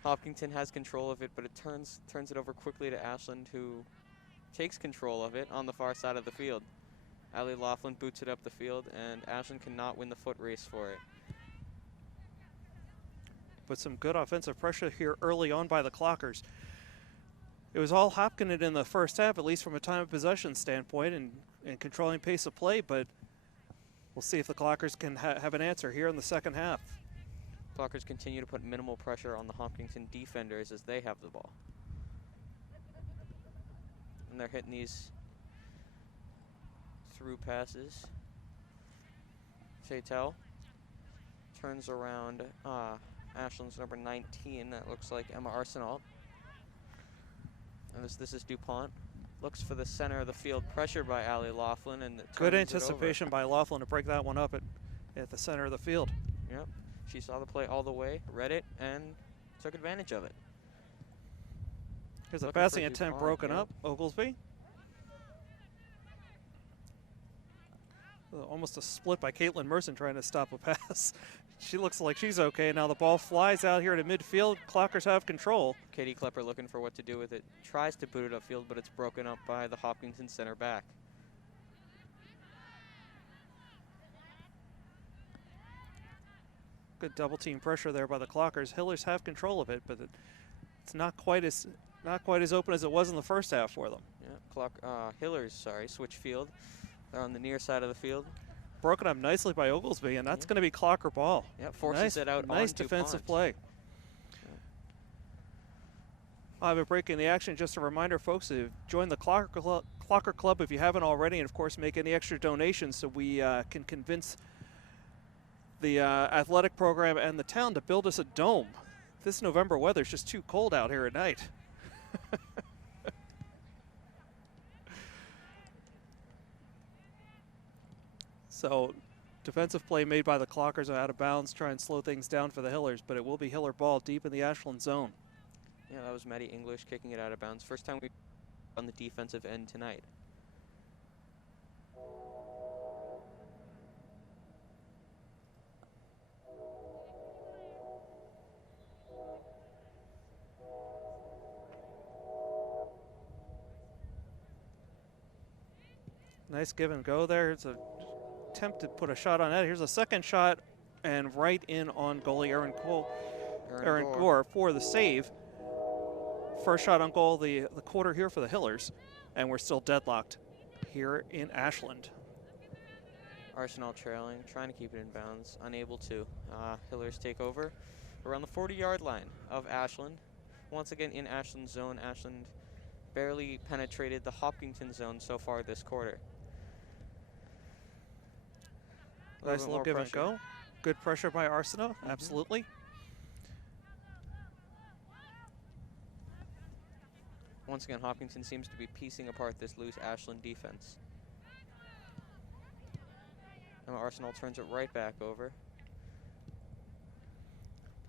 Hopkinton has control of it, but it turns it over quickly to Ashland, who takes control of it on the far side of the field. Allie Laughlin boots it up the field, and Ashland cannot win the foot race for it. But some good offensive pressure here early on by the Clockers. It was all Hopkinton in the first half, at least from a time of possession standpoint and controlling pace of play, but we'll see if the Clockers can have an answer here in the second half. Clockers continue to put minimal pressure on the Hopkinton defenders as they have the ball. And they're hitting these through passes. Chaytel turns around Ashland's number 19. That looks like Emma Arsenault. And this is DuPont. Looks for the center of the field, pressured by Allie Laughlin. And good anticipation by Laughlin to break that one up at the center of the field. Yep. She saw the play all the way, read it, and took advantage of it. Here's a passing attempt broken up. Oglesby. Almost a split by Caitlin Merson trying to stop a pass. She looks like she's okay. Now the ball flies out here to midfield. Clockers have control. Katie Klepper looking for what to do with it. Tries to boot it upfield, but it's broken up by the Hopkinton center back. Good double team pressure there by the Clockers. Hillers have control of it, but it's not quite as open as it was in the first half for them. Yeah, Hillers, switch field. They're on the near side of the field. Broken up nicely by Oglesby, and that's going to be Clocker ball. Yeah, forces it out. Nice defensive play. I'll have a break in the action. Just a reminder, folks, to join the Clocker Club if you haven't already, and of course make any extra donations so we can convince the athletic program and the town to build us a dome. This November weather is just too cold out here at night. So defensive play made by the Clockers out of bounds, try and slow things down for the Hillers, but it will be Hiller ball deep in the Ashland zone. Yeah, that was Maddie English kicking it out of bounds. First time we on the defensive end tonight. Nice give and go there. It's an attempt to put a shot on that. Here's a second shot, and right in on goalie Erin Gore for the save. First shot on goal the quarter here for the Hillers, and we're still deadlocked here in Ashland. Arsenal trailing, trying to keep it in bounds, unable to. Hillers take over around the 40-yard line of Ashland. Once again in Ashland zone. Ashland barely penetrated the Hopkinton zone so far this quarter. Nice little give and go. Good pressure by Arsenault, absolutely. Once again, Hopkinton seems to be piecing apart this loose Ashland defense. And Arsenal turns it right back over.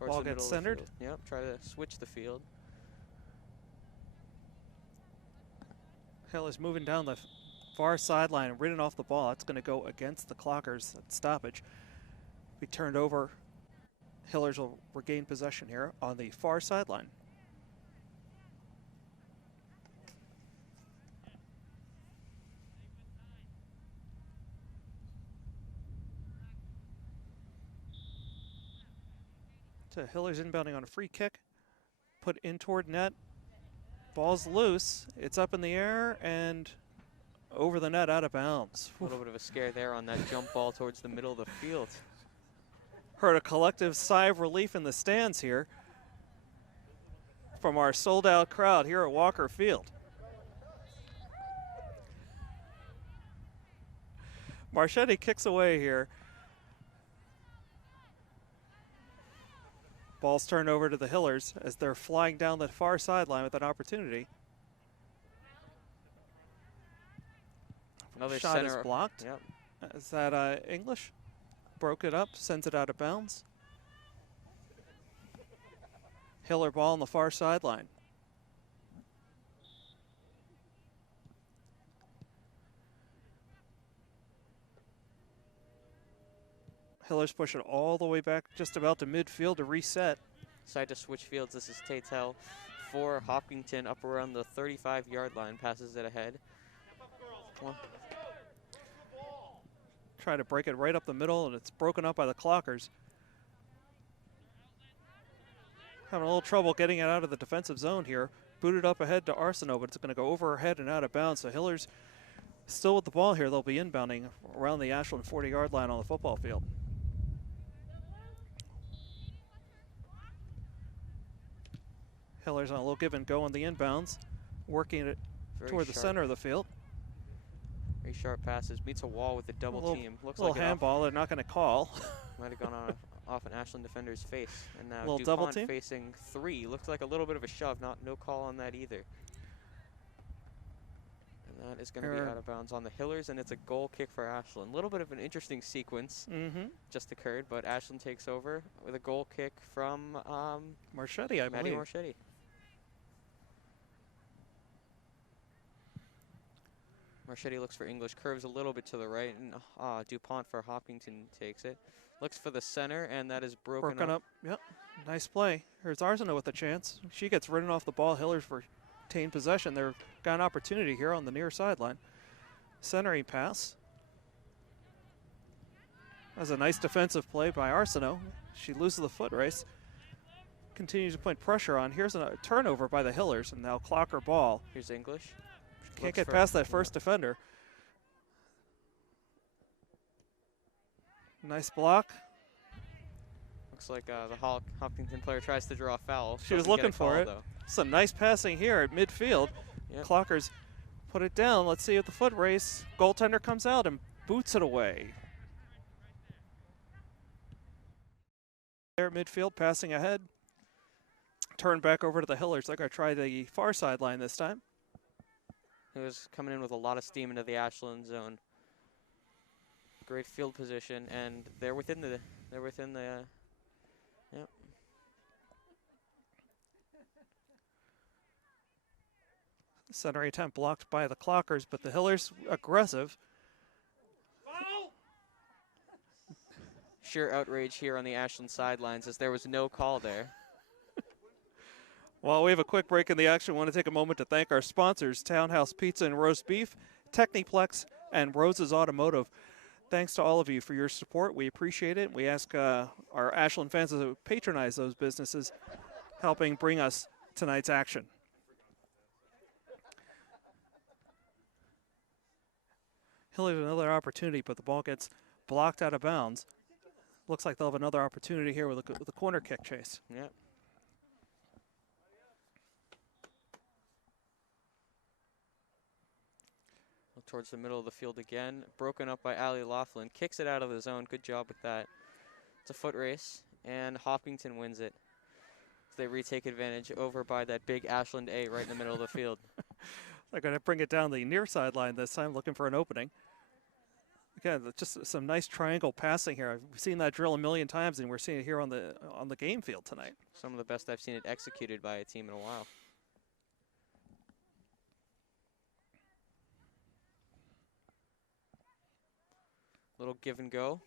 Ball gets centered. Yep, try to switch the field. Hill is moving down the far sideline and ridden off the ball. That's going to go against the Clockers at stoppage. Be turned over Hillers will regain possession here on the far sideline. So Hillers inbounding on a free kick, put in toward net. Ball's loose. It's up in the air and over the net, out of bounds. A little bit of a scare there on that jump ball towards the middle of the field. Heard a collective sigh of relief in the stands here from our sold-out crowd here at Walker Field. Marchetti kicks away here. Ball's turned over to the Hillers as they're flying down the far sideline with an opportunity. Another shot center is blocked. Yep. Is that English? Broke it up, sends it out of bounds. Hiller ball on the far sideline. Hiller's push it all the way back just about to midfield to reset. Side to switch fields. This is Tatel for Hopkinton up around the 35-yard line. Passes it ahead. Try to break it right up the middle, and it's broken up by the Clockers. Having a little trouble getting it out of the defensive zone here. Booted up ahead to Arsenault, but it's going to go over her head and out of bounds. So Hiller's still with the ball here. They'll be inbounding around the Ashland 40-yard line on the football field. Hiller's on a little give and go on the inbounds, working it toward the center of the field. Very sharp passes, meets a wall with a double team. Looks like a little handball. They're not going to call. Might have gone off an Ashland defender's face, and now little double DuPont team facing 3. Looks like a little bit of a shove. No call on that either. And that is going to be out of bounds on the Hillers, and it's a goal kick for Ashland. A little bit of an interesting sequence just occurred, but Ashland takes over with a goal kick from Marchetti, I believe. Marchetti. Marchetti looks for English, curves a little bit to the right, and DuPont for Hopkinton takes it. Looks for the center, and that is broken up. Yep, nice play. Here's Arsenault with a chance. She gets ridden off the ball. Hillers retain possession. They've got an opportunity here on the near sideline. Centering pass. That was a nice defensive play by Arsenault. She loses the foot race. Continues to put pressure on. Here's a turnover by the Hillers, and now Clocker ball. Here's English. Can't get past that first defender. Nice block. Looks like the Hopkinton player tries to draw a foul. She was looking for it. Though. Some nice passing here at midfield. Yep. Clockers put it down. Let's see if the foot race. Goaltender comes out and boots it away. There at midfield, passing ahead. Turn back over to the Hillers. They're going to try the far sideline this time. He was coming in with a lot of steam into the Ashland zone. Great field position, and they're within the. Yep. Center attempt blocked by the Clockers, but the Hillers aggressive. Sheer outrage here on the Ashland sidelines as there was no call there. While we have a quick break in the action, I want to take a moment to thank our sponsors, Townhouse Pizza and Roast Beef, Techniplex, and Rose's Automotive. Thanks to all of you for your support. We appreciate it. We ask our Ashland fans to patronize those businesses, helping bring us tonight's action. Hillers another opportunity, but the ball gets blocked out of bounds. Looks like they'll have another opportunity here with a corner kick chase. Yep. Towards the middle of the field again. Broken up by Allie Laughlin. Kicks it out of the zone. Good job with that. It's a foot race, and Hopkinton wins it. So they retake advantage over by that big Ashland A right in the middle of the field. They're going to bring it down the near sideline this time, looking for an opening. Again, just some nice triangle passing here. I've seen that drill a million times, and we're seeing it here on the game field tonight. Some of the best I've seen it executed by a team in a while. Little give and go.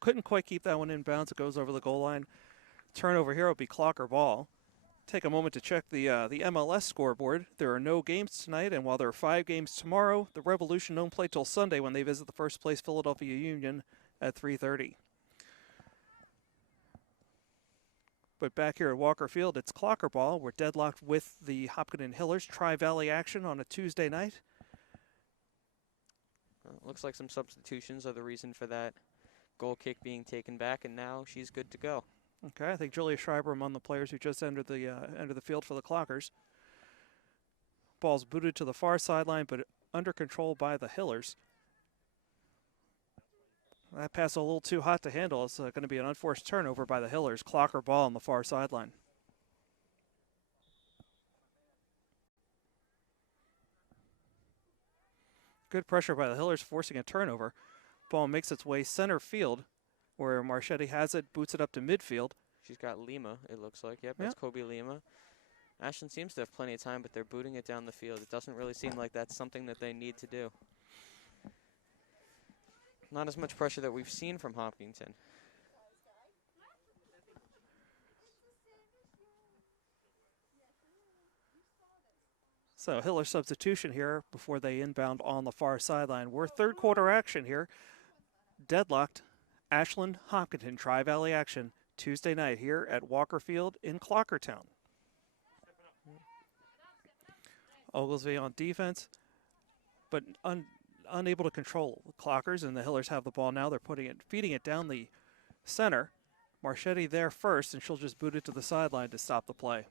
couldn't quite keep that one in bounds. It goes over the goal line. Turnover here will be Clocker ball. Take a moment to check the MLS scoreboard. There are no games tonight, and while there are 5 games tomorrow, the Revolution don't play till Sunday when they visit the first place Philadelphia Union at 3:30. But back here at Walker Field, it's Clocker ball. We're deadlocked with the Hopkinton Hillers Tri-Valley action on a Tuesday night. Looks like some substitutions are the reason for that goal kick being taken back, and now she's good to go. Okay, I think Julia Schreiber among the players who just entered the field for the Clockers. Ball's booted to the far sideline, but under control by the Hillers. That pass a little too hot to handle. It's going to be an unforced turnover by the Hillers. Clocker ball on the far sideline. Good pressure by the Hillers, forcing a turnover. Ball makes its way center field, where Marchetti has it, boots it up to midfield. She's got Lima, it looks like. Yep, that's Kobe Lima. Ashland seems to have plenty of time, but they're booting it down the field. It doesn't really seem like that's something that they need to do. Not as much pressure that we've seen from Hopkinton. So Hiller substitution here before they inbound on the far sideline. We're third quarter action here. Deadlocked. Ashland Hopkinton Tri-Valley action Tuesday night here at Walker Field in Clockertown. Oglesby on defense, but unable to control the Clockers, and the Hillers have the ball now. They're feeding it down the center. Marchetti there first, and she'll just boot it to the sideline to stop the play.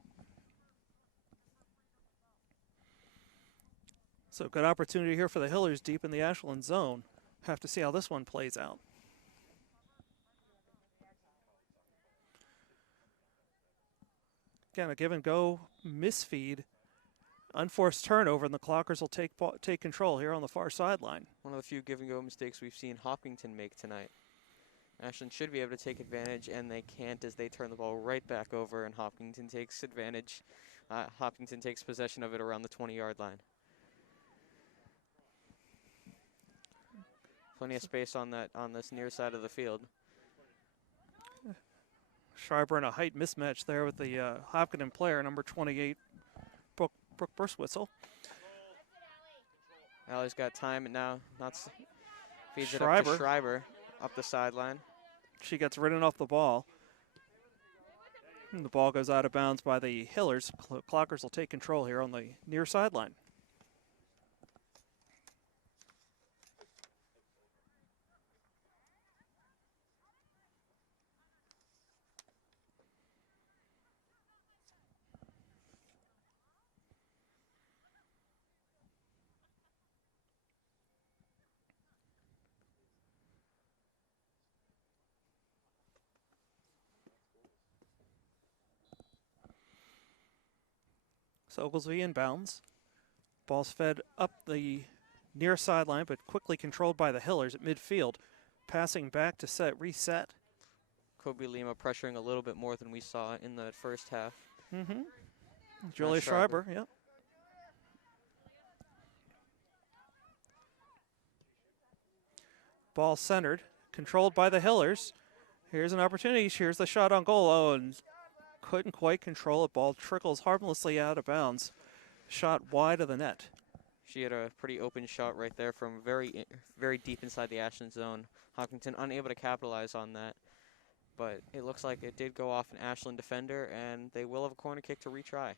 So good opportunity here for the Hillers deep in the Ashland zone. Have to see how this one plays out. Again, a give and go misfeed. Unforced turnover, and the Clockers will take control here on the far sideline. One of the few give-and-go mistakes we've seen Hopkinton make tonight. Ashland should be able to take advantage, and they can't as they turn the ball right back over, and Hopkinton takes advantage. Hopkinton takes possession of it around the 20-yard line. Plenty of space on this near side of the field. Schreiber in a height mismatch there with the Hopkinton player, number 28, Brooke Burswitzel. Allie's got time, and now feeds it up to Schreiber up the sideline. She gets ridden off the ball. And the ball goes out of bounds by the Hillers. Clockers will take control here on the near sideline. So Oglesby inbounds. Ball's fed up the near sideline, but quickly controlled by the Hillers at midfield. Passing back to reset. Kobe Lima pressuring a little bit more than we saw in the first half. Mm-hmm. Julia Schreiber, yep. Ball centered, controlled by the Hillers. Here's an opportunity. Here's the shot on goal. Oh, and couldn't quite control it. Ball trickles harmlessly out of bounds. Shot wide of the net. She had a pretty open shot right there from very deep inside the Ashland zone. Hopkinton unable to capitalize on that. But it looks like it did go off an Ashland defender, and they will have a corner kick to retry.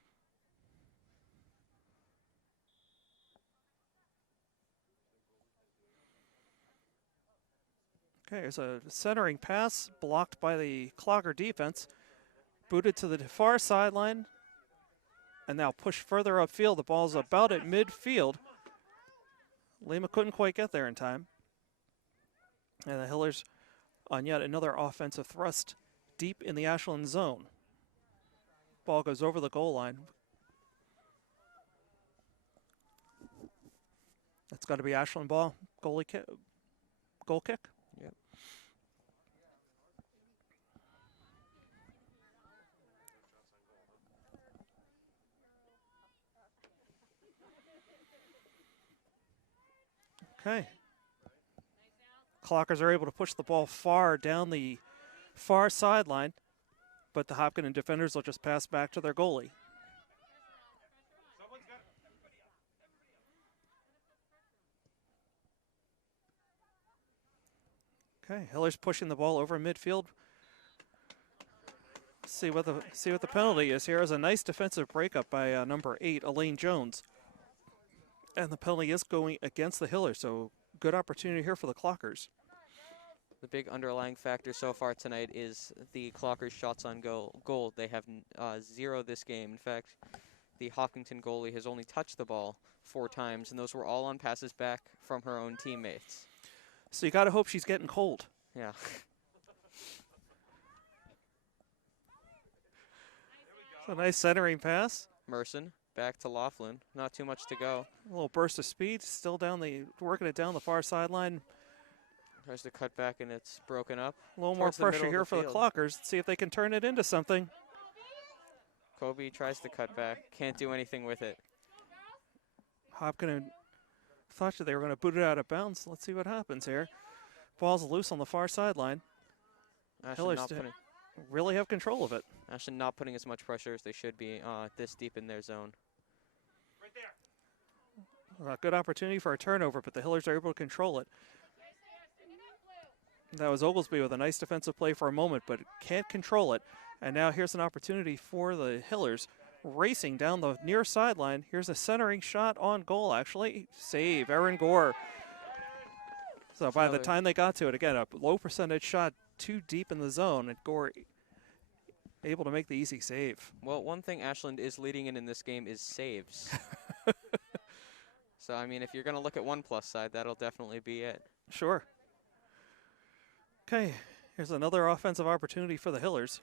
Okay, there's a centering pass blocked by the Clogger defense. Booted to the far sideline, and now pushed further upfield. The ball's about at midfield. Lima couldn't quite get there in time. And the Hillers on yet another offensive thrust deep in the Ashland zone. Ball goes over the goal line. That's got to be Ashland ball, goal kick. Yep. Okay. Clockers are able to push the ball far down the far sideline, but the Hopkinton defenders will just pass back to their goalie. Okay, Hiller's pushing the ball over midfield. See what the penalty is here. Is a nice defensive breakup by number 8, Elaine Jones. And the penalty is going against the Hillers, so good opportunity here for the Clockers. The big underlying factor so far tonight is the Clockers' shots on goal. They have 0 this game. In fact, the Hopkinton goalie has only touched the ball 4 times, and those were all on passes back from her own teammates. So you got to hope she's getting cold. Yeah. A nice centering pass. Merson back to Laughlin. Not too much to go. A little burst of speed. Still working it down the far sideline. Tries to cut back and it's broken up. A little more pressure here for the Clockers. See if they can turn it into something. Kobe tries to cut back. Can't do anything with it. Hopkinton thought they were going to boot it out of bounds. Let's see what happens here. Ball's loose on the far sideline. Hillers really have control of it. Ashland not putting as much pressure as they should be this deep in their zone. Right there. Good opportunity for a turnover, but the Hillers are able to control it. That was Oglesby with a nice defensive play for a moment, but can't control it. And now here's an opportunity for the Hillers racing down the near sideline. Here's a centering shot on goal, actually. Save, Erin Gore. So by the time they got to it, again, a low percentage shot too deep in the zone, and Gore able to make the easy save. Well, one thing Ashland is leading in this game is saves. So, I mean, if you're going to look at one plus side, that'll definitely be it. Sure. Okay, here's another offensive opportunity for the Hillers.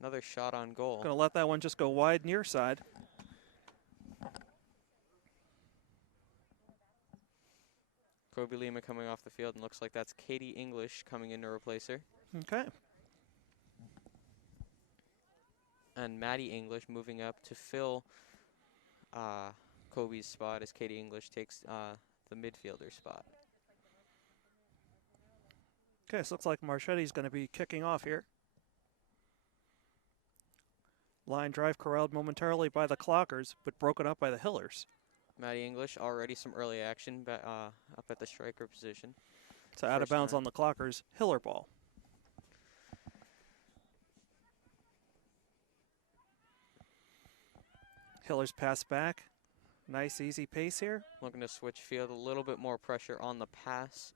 Another shot on goal. Going to let that one just go wide near side. Kobe Lima coming off the field, and looks like that's Katie English coming in to replace her. Okay. And Maddie English moving up to fill Kobe's spot as Katie English takes the midfielder spot. Okay, so looks like Marchetti's going to be kicking off here. Line drive corralled momentarily by the Clockers, but broken up by the Hillers. Maddie English already some early action up at the striker position. So out of bounds on the Clockers, Hiller ball. Hillers pass back. Nice easy pace here. Looking to switch field, a little bit more pressure on the pass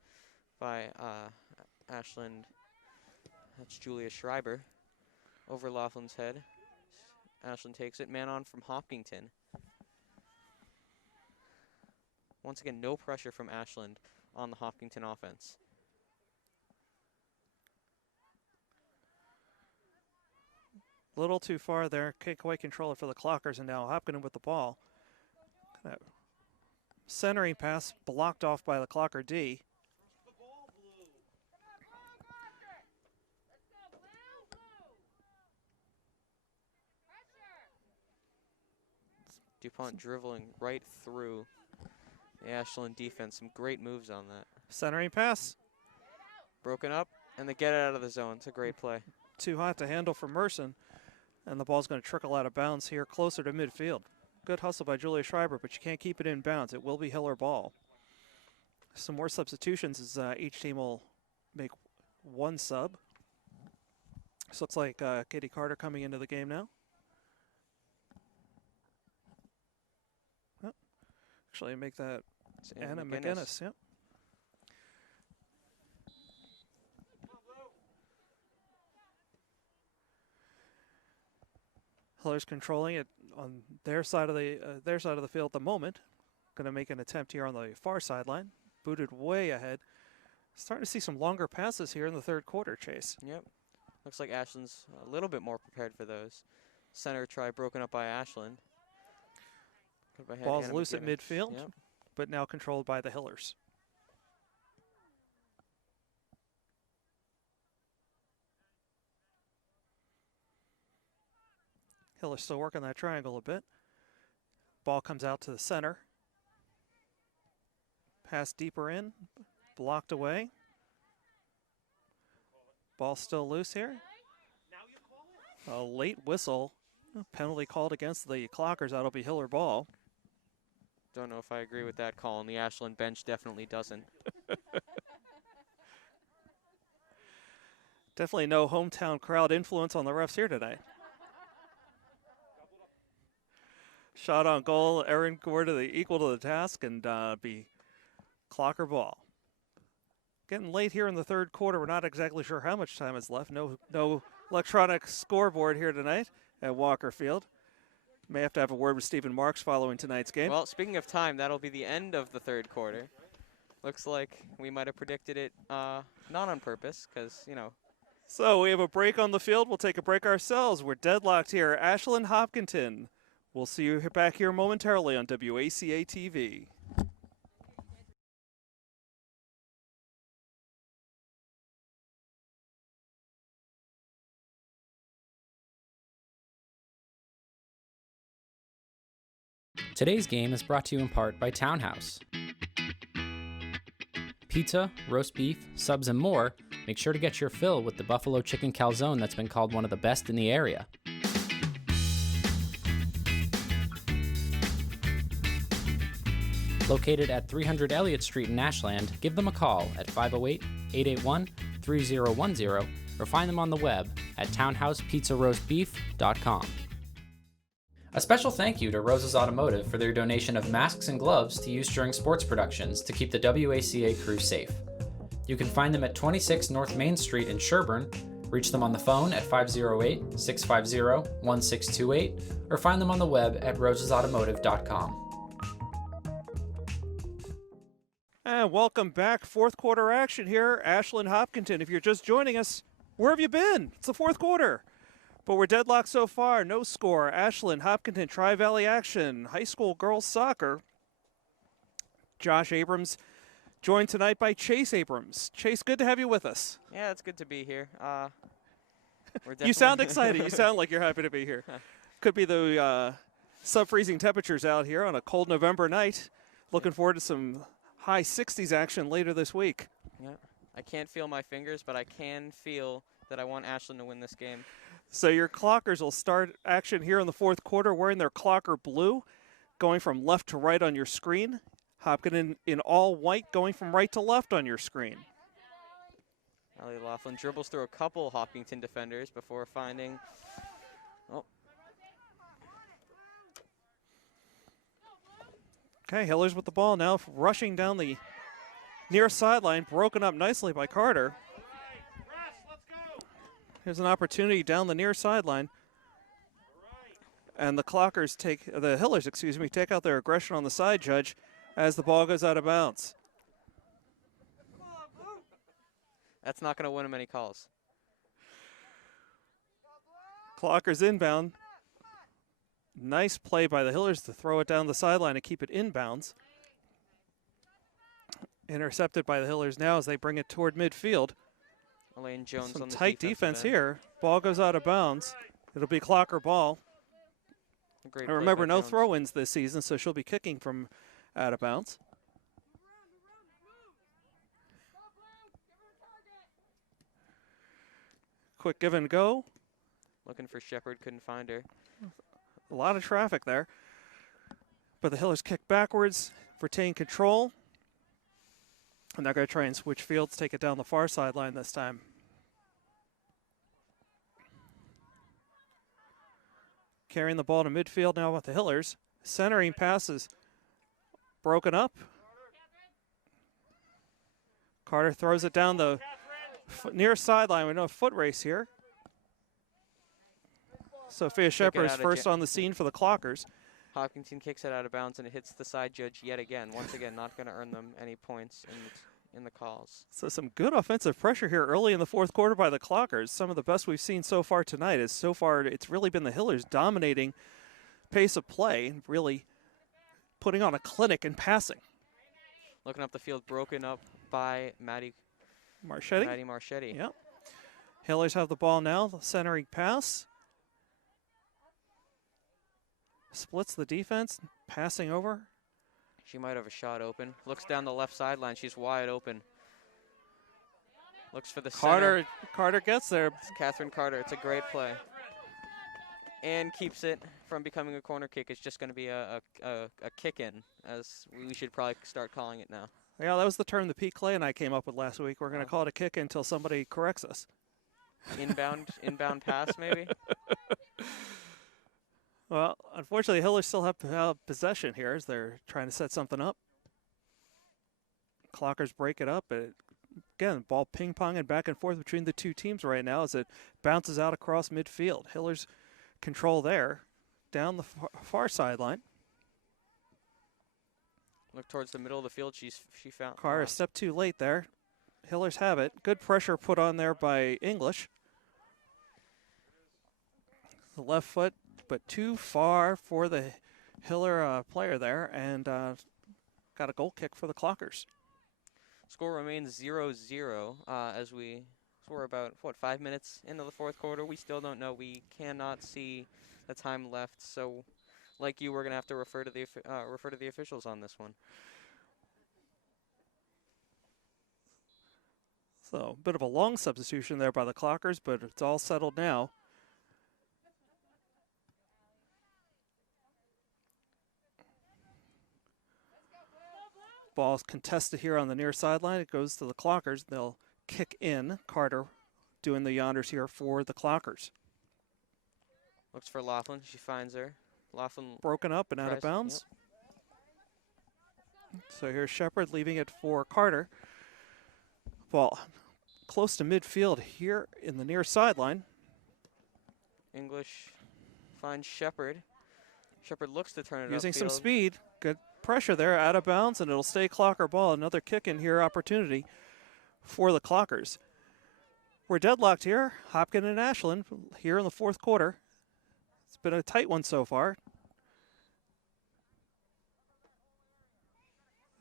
by Ashland. That's Julia Schreiber over Laughlin's head. Ashland takes it, man on from Hopkinton. Once again, no pressure from Ashland on the Hopkinton offense. A little too far there. Can't quite control it for the Clockers, and now Hopkinton with the ball. Centering pass blocked off by the Clocker D. DuPont dribbling right through the Ashland defense. Some great moves on that. Centering pass. Broken up, and they get it out of the zone. It's a great play. Too hot to handle for Merson, and the ball's going to trickle out of bounds here closer to midfield. Good hustle by Julia Schreiber, but you can't keep it in bounds. It will be Hiller ball. Some more substitutions as each team will make one sub. This looks like Katie Carter coming into the game now. Oh, actually, make that Anna McGinnis. Yep. Hiller's controlling it on their side of the field at the moment. Going to make an attempt here on the far sideline. Booted way ahead. Starting to see some longer passes here in the third quarter, Chase. Yep. Looks like Ashland's a little bit more prepared for those. Center try broken up by Ashland. Ball's loose at midfield, yep, but now controlled by the Hillers. Hiller's still working that triangle a bit. Ball comes out to the center. Pass deeper in, blocked away. Ball still loose here. A late whistle. A penalty called against the Clockers. That'll be Hiller ball. Don't know if I agree with that call, and the Ashland bench definitely doesn't. Definitely no hometown crowd influence on the refs here tonight. Shot on goal. Aaron Gore to the equal to the task, and be Clocker ball. Getting late here in the third quarter. We're not exactly sure how much time is left. No electronic scoreboard here tonight at Walker Field. May have to have a word with Stephen Marks following tonight's game. Well, speaking of time, that'll be the end of the third quarter. Looks like we might have predicted it not on purpose, because, you know. So we have a break on the field. We'll take a break ourselves. We're deadlocked here. Ashland Hopkinton. We'll see you back here momentarily on WACA-TV. Today's game is brought to you in part by Townhouse. Pizza, roast beef, subs, and more. Make sure to get your fill with the buffalo chicken calzone that's been called one of the best in the area. Located at 300 Elliott Street in Ashland, give them a call at 508-881-3010 or find them on the web at townhousepizzaroastbeef.com. A special thank you to Rose's Automotive for their donation of masks and gloves to use during sports productions to keep the WACA crew safe. You can find them at 26 North Main Street in Sherburne, reach them on the phone at 508-650-1628, or find them on the web at rosesautomotive.com. And welcome back. Fourth quarter action here, Ashland Hopkinton. If you're just joining us, where have you been? It's the fourth quarter. But we're deadlocked so far. No score. Ashland, Hopkinton, Tri-Valley action. High school girls soccer. Josh Abrams joined tonight by Chase Abrams. Chase, good to have you with us. Yeah, it's good to be here. You sound excited. You sound like you're happy to be here. Could be the sub-freezing temperatures out here on a cold November night. Looking forward to some high 60s action later this week. Yeah, I can't feel my fingers, but I can feel that I want Ashland to win this game. So your Clockers will start action here in the fourth quarter wearing their Clocker blue, going from left to right on your screen. Hopkinton in all white, going from right to left on your screen. Allie Laughlin dribbles through a couple Hopkinton defenders before finding... Oh. Okay, Hillers with the ball now, rushing down the near sideline, broken up nicely by Carter. Here's an opportunity down the near sideline. And the Hillers, take out their aggression on the side, Judge, as the ball goes out of bounds. That's not going to win him any calls. Clockers inbound. Nice play by the Hillers to throw it down the sideline and keep it inbounds. Intercepted by the Hillers now as they bring it toward midfield. Elaine Jones Some on the tight defense here. Ball goes out of bounds. It'll be Clocker ball. Great and remember, no throw-ins this season, so she'll be kicking from out of bounds. Quick give and go. Looking for Shepard, couldn't find her. A lot of traffic there. But the Hillers kick backwards, retain control. And they're going to try and switch fields, take it down the far sideline this time. Carrying the ball to midfield now with the Hillers. Centering passes broken up. Carter throws it down the near sideline with no foot race here. Sophia Shepard is first on the scene for the Clockers. Hopkinton kicks it out of bounds and it hits the side judge yet again. Once again, not going to earn them any points in the calls. So some good offensive pressure here early in the fourth quarter by the Clockers. Some of the best we've seen so far tonight. So far, it's really been the Hillers dominating pace of play and really putting on a clinic in passing. Looking up the field, broken up by Maddie Marchetti. Yep. Hillers have the ball now. The centering pass. Splits the defense, passing over. She might have a shot open. Looks down the left sideline. She's wide open. Looks for the Carter. center. Carter gets there. It's Catherine Carter. It's a great play. And keeps it from becoming a corner kick. It's just going to be a kick-in, as we should probably start calling it now. Yeah, that was the term that Pete Clay and I came up with last week. We're going to call it a kick until somebody corrects us. Inbound pass, maybe? Well, unfortunately, Hillers still have possession here as they're trying to set something up. Clockers break it up. Again, ball ping-ponging back and forth between the two teams right now as it bounces out across midfield. Hillers control there down the far sideline. Look towards the middle of the field. She found. Carr a step too late there. Hillers have it. Good pressure put on there by English. The left foot, but too far for the Hiller player there, and got a goal kick for the Clockers. Score remains 0-0 as we're about 5 minutes into the fourth quarter. We still don't know. We cannot see the time left. So, like you, we're gonna have to refer to the officials on this one. So, a bit of a long substitution there by the Clockers, but it's all settled now. Ball's contested here on the near sideline. It goes to the Clockers. They'll kick in. Carter doing the honors here for the Clockers. Looks for Laughlin. She finds her. Laughlin broken up and out of bounds. Yep. So here's Shepard leaving it for Carter. Ball close to midfield here in the near sideline. English finds Shepard. Shepard looks to turn it using upfield. Some speed. Good pressure there, out of bounds, and it'll stay Clocker ball. Another kick in here opportunity for the Clockers. We're deadlocked here. Hopkinton and Ashland here in the fourth quarter. It's been a tight one so far.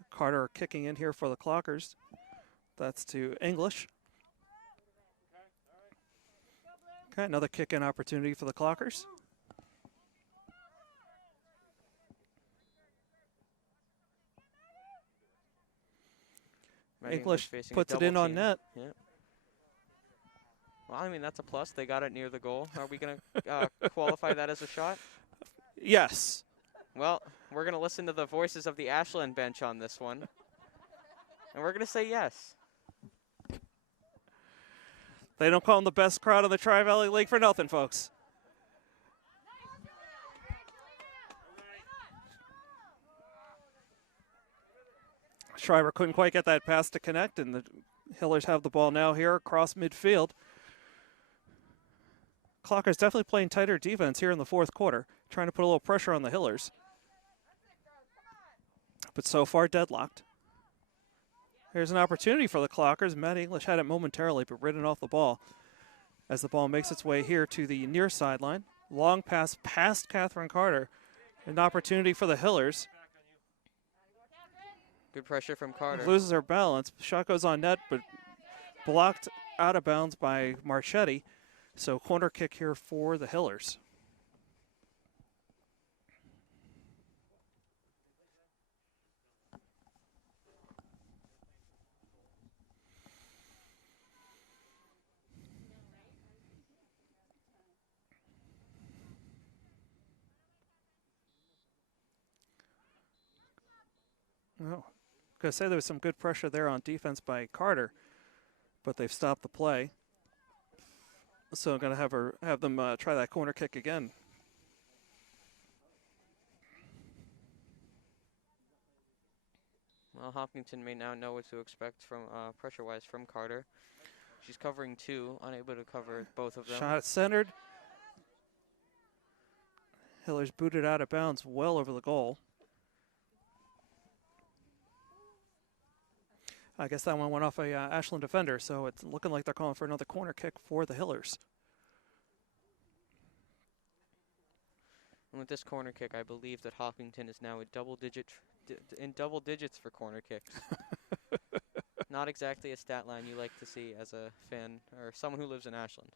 Carter kicking in here for the Clockers. That's to English. Okay, another kick-in opportunity for the Clockers. English puts it in on net. Yeah. Well, I mean, that's a plus. They got it near the goal. Are we going to qualify that as a shot? Yes. Well, we're going to listen to the voices of the Ashland bench on this one. And we're going to say yes. They don't call them the best crowd in the Tri-Valley League for nothing, folks. Schreiber couldn't quite get that pass to connect, and the Hillers have the ball now here across midfield. Clocker's definitely playing tighter defense here in the fourth quarter, trying to put a little pressure on the Hillers. But so far, deadlocked. Here's an opportunity for the Clockers. Matt English had it momentarily, but ridden off the ball as the ball makes its way here to the near sideline. Long pass past Catherine Carter. An opportunity for the Hillers. Good pressure from Carter. Loses her balance. Shot goes on net, but blocked out of bounds by Marchetti. So corner kick here for the Hillers. Well, gonna say there was some good pressure there on defense by Carter, but they've stopped the play. So I'm gonna have them try that corner kick again. Well, Hopkinton may now know what to expect from pressure-wise from Carter. She's covering two, unable to cover both of them. Shot centered. Hillers booted out of bounds well over the goal. I guess that one went off a Ashland defender, so it's looking like they're calling for another corner kick for the Hillers. And with this corner kick, I believe that Hopkinton is now in double digits for corner kicks. Not exactly a stat line you like to see as a fan or someone who lives in Ashland.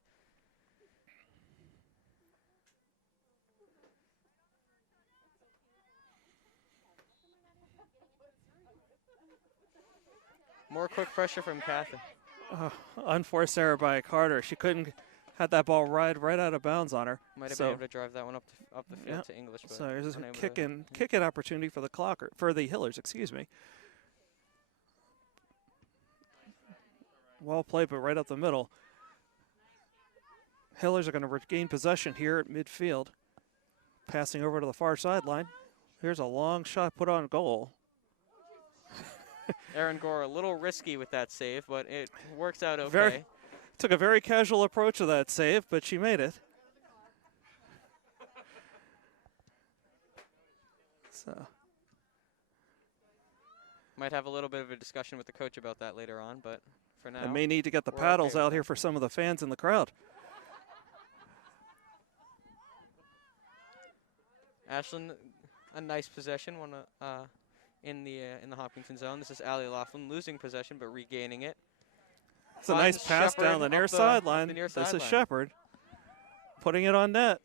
More quick pressure from Catherine. Unforced error by Carter. She couldn't had that ball right out of bounds on her. Might have been able to drive that one up the field to English. But so there's a kick in opportunity for the Hillers, excuse me. Well played, but right up the middle. Hillers are going to regain possession here at midfield. Passing over to the far sideline. Here's a long shot put on goal. Erin Gore a little risky with that save, but it works out okay. Took a very casual approach to that save, but she made it. So. Might have a little bit of a discussion with the coach about that later on, but for now. I may need to get the paddles out here for some of the fans in the crowd. Ashland, a nice possession, in the Hopkinton zone. This is Allie Laughlin losing possession but regaining it. It's a nice pass down the near sideline. This is Shepard putting it on net.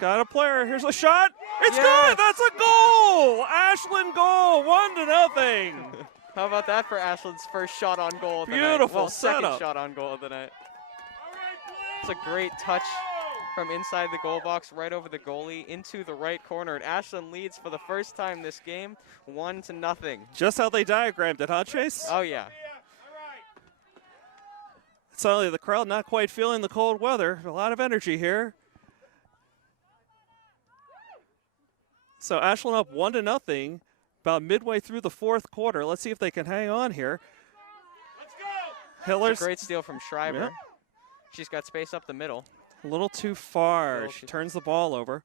Got a player. Here's a shot. It's good. That's a goal. Ashland goal. 1-0. How about that for Ashland's first shot on goal of the night? Beautiful setup. Second shot on goal of the night. It's a great touch from inside the goal box, right over the goalie, into the right corner. And Ashland leads for the first time this game, 1-0. Just how they diagrammed it, huh, Chase? Oh, yeah. Suddenly the crowd not quite feeling the cold weather. A lot of energy here. So Ashland up 1-0, about midway through the fourth quarter. Let's see if they can hang on here. Let's go! Hillers. It's a great steal from Schreiber. Yep. She's got space up the middle. A little too far. She turns the ball over.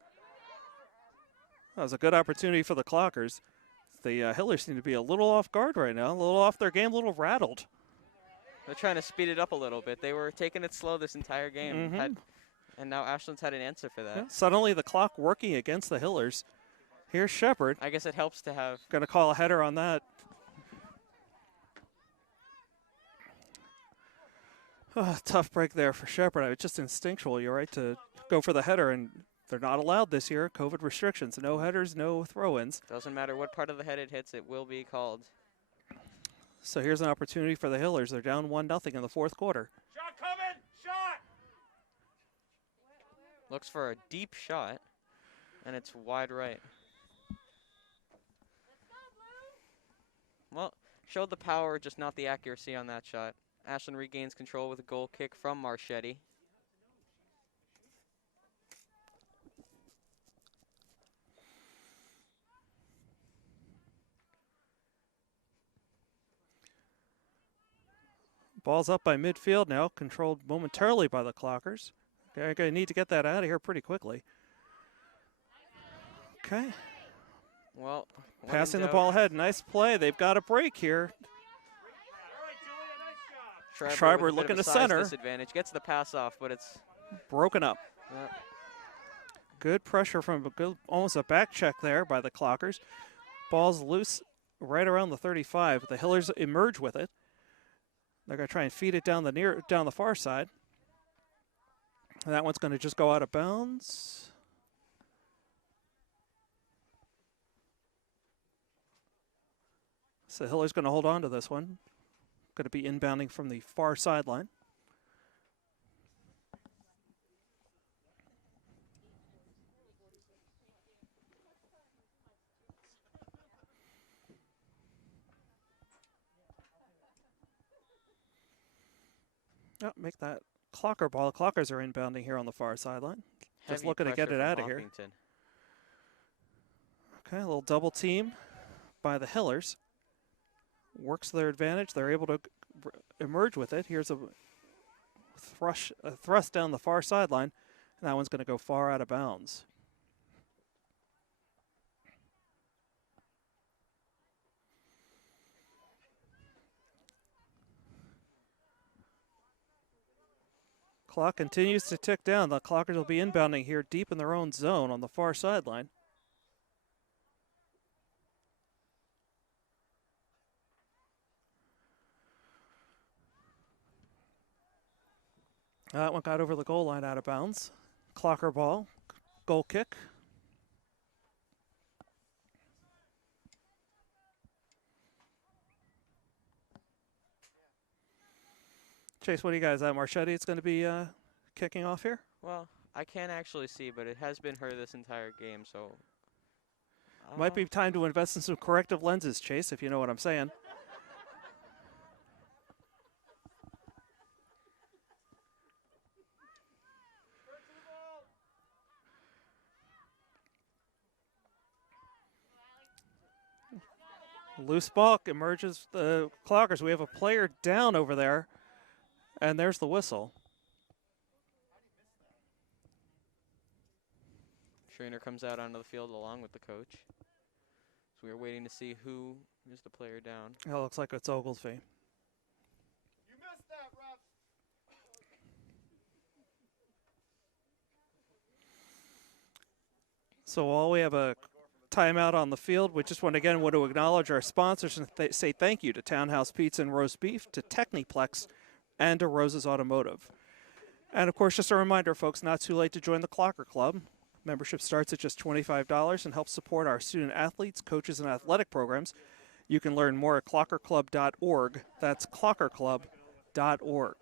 That was a good opportunity for the Clockers. The Hillers seem to be a little off guard right now, a little off their game, a little rattled. They're trying to speed it up a little bit. They were taking it slow this entire game. And now Ashland's had an answer for that. Yeah. Suddenly the clock working against the Hillers. Here's Shepard. I guess it helps to have. Going to call a header on that. Oh, tough break there for Shepard. It's just instinctual. You're right to go for the header, and they're not allowed this year. COVID restrictions. No headers, no throw-ins. Doesn't matter what part of the head it hits, it will be called. So here's an opportunity for the Hillers. They're down 1-0 in the fourth quarter. Shot coming! Shot! Looks for a deep shot, and it's wide right. Well, showed the power, just not the accuracy on that shot. Ashland regains control with a goal kick from Marchetti. Ball's up by midfield now, controlled momentarily by the Clockers. They're going to need to get that out of here pretty quickly. Okay. Well, passing the ball ahead. Nice play. They've got a break here. Schreiber looking to center. Disadvantage. Gets the pass off, but it's broken up. Yep. Good pressure from almost a back check there by the Clockers. Ball's loose right around the 35. But the Hillers emerge with it. They're going to try and feed it down the far side. And that one's going to just go out of bounds. So Hiller's going to hold on to this one. Going to be inbounding from the far sideline. Oh, make that Clocker ball. Clockers are inbounding here on the far sideline. Just looking to get it out of here. Okay, a little double team by the Hillers. Works to their advantage. They're able to emerge with it. Here's a thrust down the far sideline, and that one's going to go far out of bounds. Clock continues to tick down. The Clockers will be inbounding here deep in their own zone on the far sideline. That one got over the goal line out of bounds. Clocker ball, goal kick. Chase, what do you guys have? Marchetti, it's going to be kicking off here? Well, I can't actually see, but it has been her this entire game, so. Might be time to invest in some corrective lenses, Chase, if you know what I'm saying. Loose ball emerges the Clockers. We have a player down over there, and there's the whistle. Trainer comes out onto the field along with the coach. So we're waiting to see who is the player down. It looks like it's Oglesby. You missed that, ref. So while we have a timeout on the field, we just want to acknowledge our sponsors and say thank you to Townhouse Pizza and Roast Beef, to Techniplex, and to Rose's Automotive. And of course, just a reminder, folks, not too late to join the Clocker Club. Membership starts at just $25 and helps support our student athletes, coaches, and athletic programs. You can learn more at clockerclub.org. That's clockerclub.org.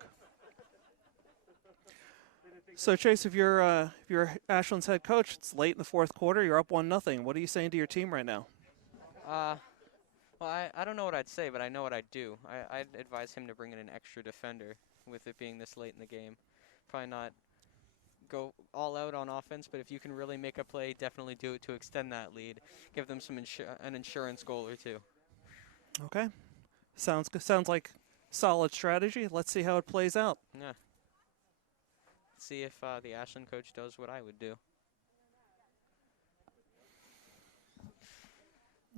So, Chase, if you're Ashland's head coach, it's late in the fourth quarter, you're up 1-0. What are you saying to your team right now? Well, I don't know what I'd say, but I know what I'd do. I'd advise him to bring in an extra defender with it being this late in the game. Probably not go all out on offense, but if you can really make a play, definitely do it to extend that lead. Give them some an insurance goal or two. Okay. Sounds good. Sounds like solid strategy. Let's see how it plays out. Yeah. See if the Ashland coach does what I would do.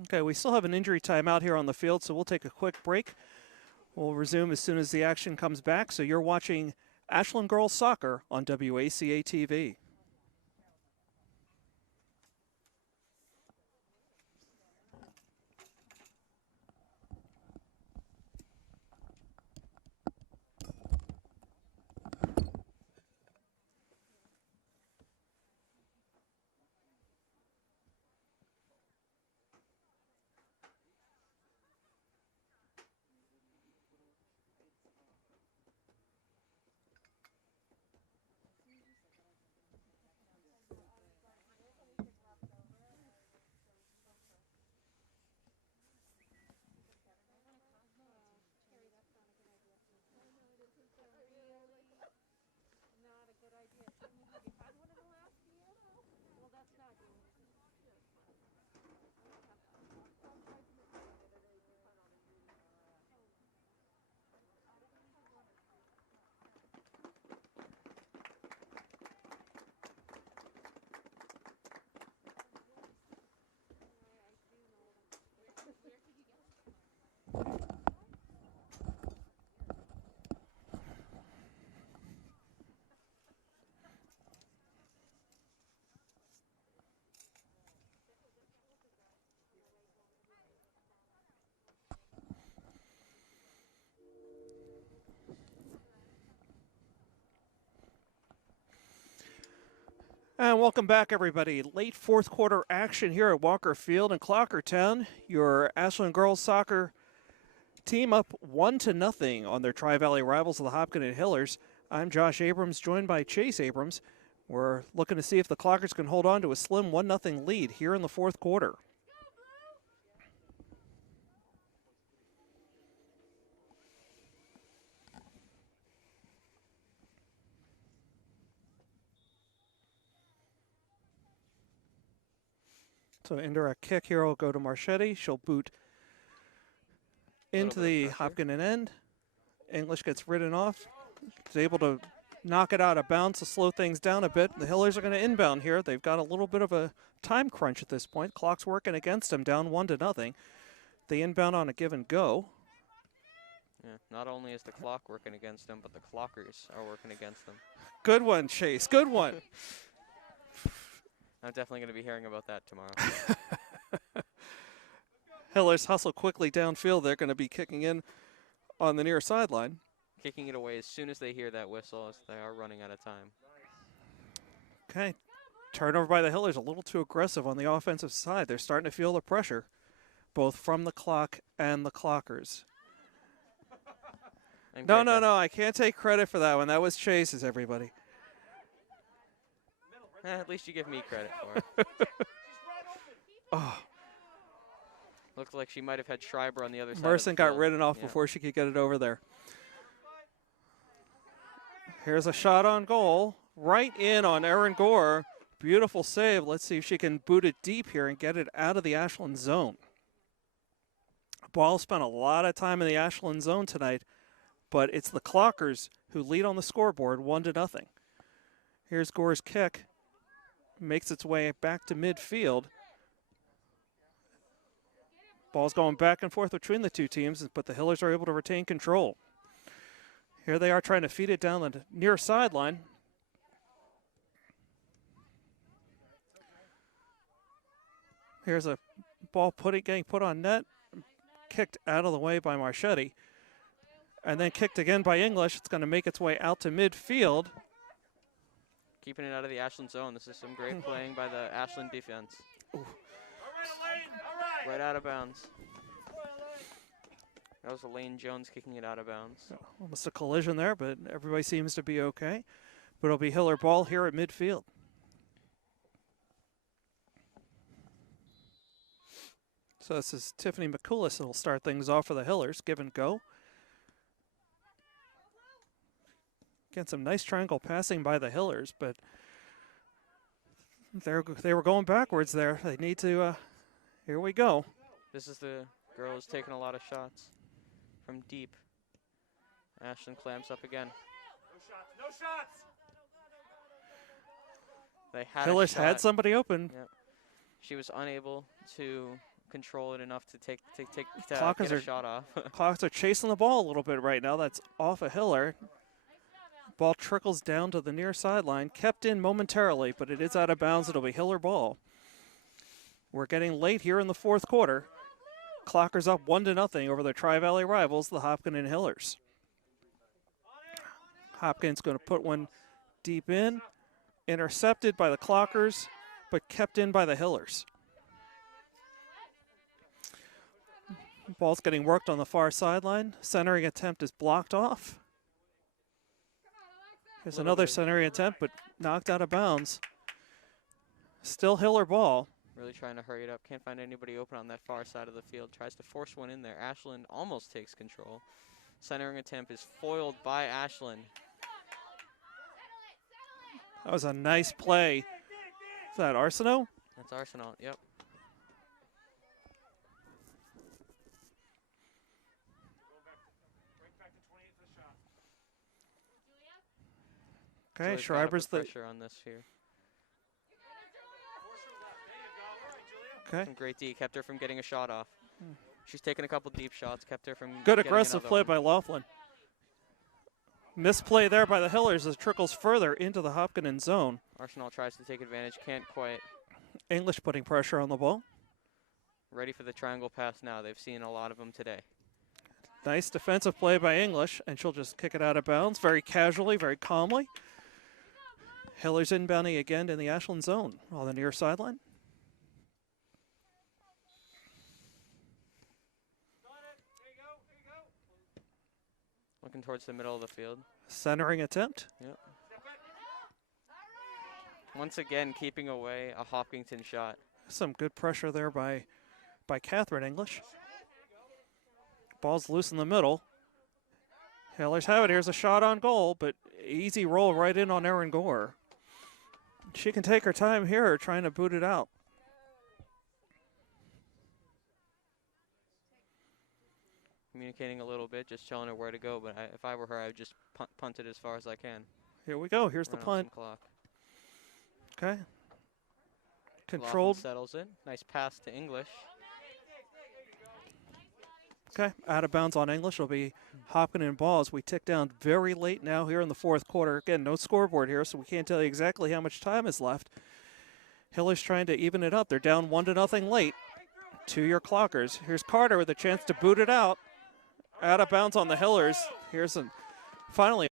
Okay, we still have an injury timeout here on the field, so we'll take a quick break. We'll resume as soon as the action comes back. So you're watching Ashland Girls Soccer on WACA-TV. And welcome back, everybody. Late fourth quarter action here at Walker Field in Clockertown. Your Ashland girls soccer team up 1-0 on their Tri-Valley rivals, the Hopkinton Hillers. I'm Josh Abrams, joined by Chase Abrams. We're looking to see if the Clockers can hold on to a slim 1-0 lead here in the fourth quarter. So indirect kick here will go to Marchetti. She'll boot into the Hopkinton end. English gets ridden off. Is able to knock it out of bounds to slow things down a bit. The Hillers are going to inbound here. They've got a little bit of a time crunch at this point. Clock's working against them, down 1-0. They inbound on a give and go. Yeah, not only is the clock working against them, but the Clockers are working against them. Good one, Chase. Good one. I'm definitely going to be hearing about that tomorrow. Hillers hustle quickly downfield. They're going to be kicking in on the near sideline. Kicking it away as soon as they hear that whistle, as they are running out of time. Okay. Turnover by the Hillers, a little too aggressive on the offensive side. They're starting to feel the pressure, both from the clock and the Clockers. And No, great no, pass. no. I can't take credit for that one. That was Chase's, everybody. At least you give me credit for it. Oh, Looked like she might have had Schreiber on the other side. Merson got field. ridden off Yeah. before she could get it over there. Here's a shot on goal. Right in on Erin Gore. Beautiful save. Let's see if she can boot it deep here and get it out of the Ashland zone. Ball spent a lot of time in the Ashland zone tonight, but it's the Clockers who lead on the scoreboard 1-0. Here's Gore's kick. Makes its way back to midfield. Ball's going back and forth between the two teams, but the Hillers are able to retain control. Here they are trying to feed it down the near sideline. Here's a ball getting put on net, kicked out of the way by Marchetti, and then kicked again by English. It's going to make its way out to midfield. Keeping it out of the Ashland zone. This is some great playing by the Ashland defense. Right out of bounds. That was Elaine Jones kicking it out of bounds. Almost a collision there, but everybody seems to be okay. But it'll be Hiller ball here at midfield. So this is Tiffany McCoulis that'll start things off for the Hillers. Give and go. Again, some nice triangle passing by the Hillers, but they were going backwards there. They need to, here we go. This is the girl who's taking a lot of shots from deep. Ashland clamps up again. No shots. They had Hillers a shot. had somebody open. Yep. She was unable to control it enough to Clockers get a are- shot off. Clocks are chasing the ball a little bit right now. That's off a Hiller. Ball trickles down to the near sideline. Kept in momentarily, but it is out of bounds. It'll be Hiller ball. We're getting late here in the fourth quarter. Clockers up 1-0 over their Tri-Valley rivals, the Hopkinton Hillers. Hopkins going to put one deep in. Intercepted by the Clockers, but kept in by the Hillers. Ball's getting worked on the far sideline. Centering attempt is blocked off. There's another centering attempt, but knocked out of bounds. Still Hiller ball. Really trying to hurry it up. Can't find anybody open on that far side of the field. Tries to force one in there. Ashland almost takes control. Centering attempt is foiled by Ashland. That was a nice play. Is that Arsenault? That's Arsenal. Yep. Okay, Julie's gotta Schreiber's put the. pressure on this here. Okay. Some great D kept her from getting a shot off. She's taken a couple deep shots, kept her from Good getting aggressive another play one. by Laughlin. Misplay there by the Hillers as it trickles further into the Hopkinton zone. Arsenal tries to take advantage, can't quite. English putting pressure on the ball. Ready for the triangle pass now. They've seen a lot of them today. Nice defensive play by English, and she'll just kick it out of bounds very casually, very calmly. Hillers inbounding again in the Ashland zone on the near sideline. Looking towards the middle of the field. Centering attempt. Yep. Once again, keeping away a Hopkinton shot. Some good pressure there by Catherine English. Ball's loose in the middle. Hillers have it. Here's a shot on goal, but easy roll right in on Erin Gore. She can take her time here trying to boot it out. Communicating a little bit, just telling her where to go. But if I were her, I would just punt it as far as I can. Here we go. Here's the Run out punt. some clock. Okay. Laughlin Controlled. settles it. Nice pass to English. Okay. Out of bounds on English. It'll be Hopkinton ball as we tick down very late now here in the fourth quarter. Again, no scoreboard here, so we can't tell you exactly how much time is left. Hillers trying to even it up. They're down 1-0 late to your Clockers. Here's Carter with a chance to boot it out. Out of bounds on the Hillers. Here's finally.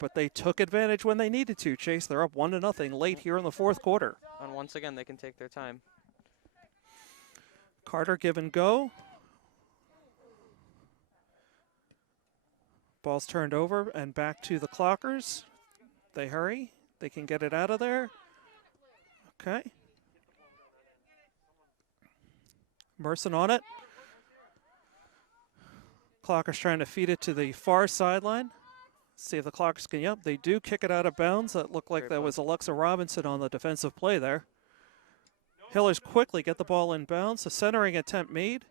But they took advantage when they needed to. Chase, they're up 1-0 late here in the fourth quarter. And once again, they can take their time. Carter give and go. Ball's turned over and back to the Clockers. They hurry. They can get it out of there. Okay. Merson on it. Clockers trying to feed it to the far sideline. See if the Clockers can, yep, they do kick it out of bounds. That looked like that was Alexa Robinson on the defensive play there. Hillers quickly get the ball in bounds. A centering attempt made.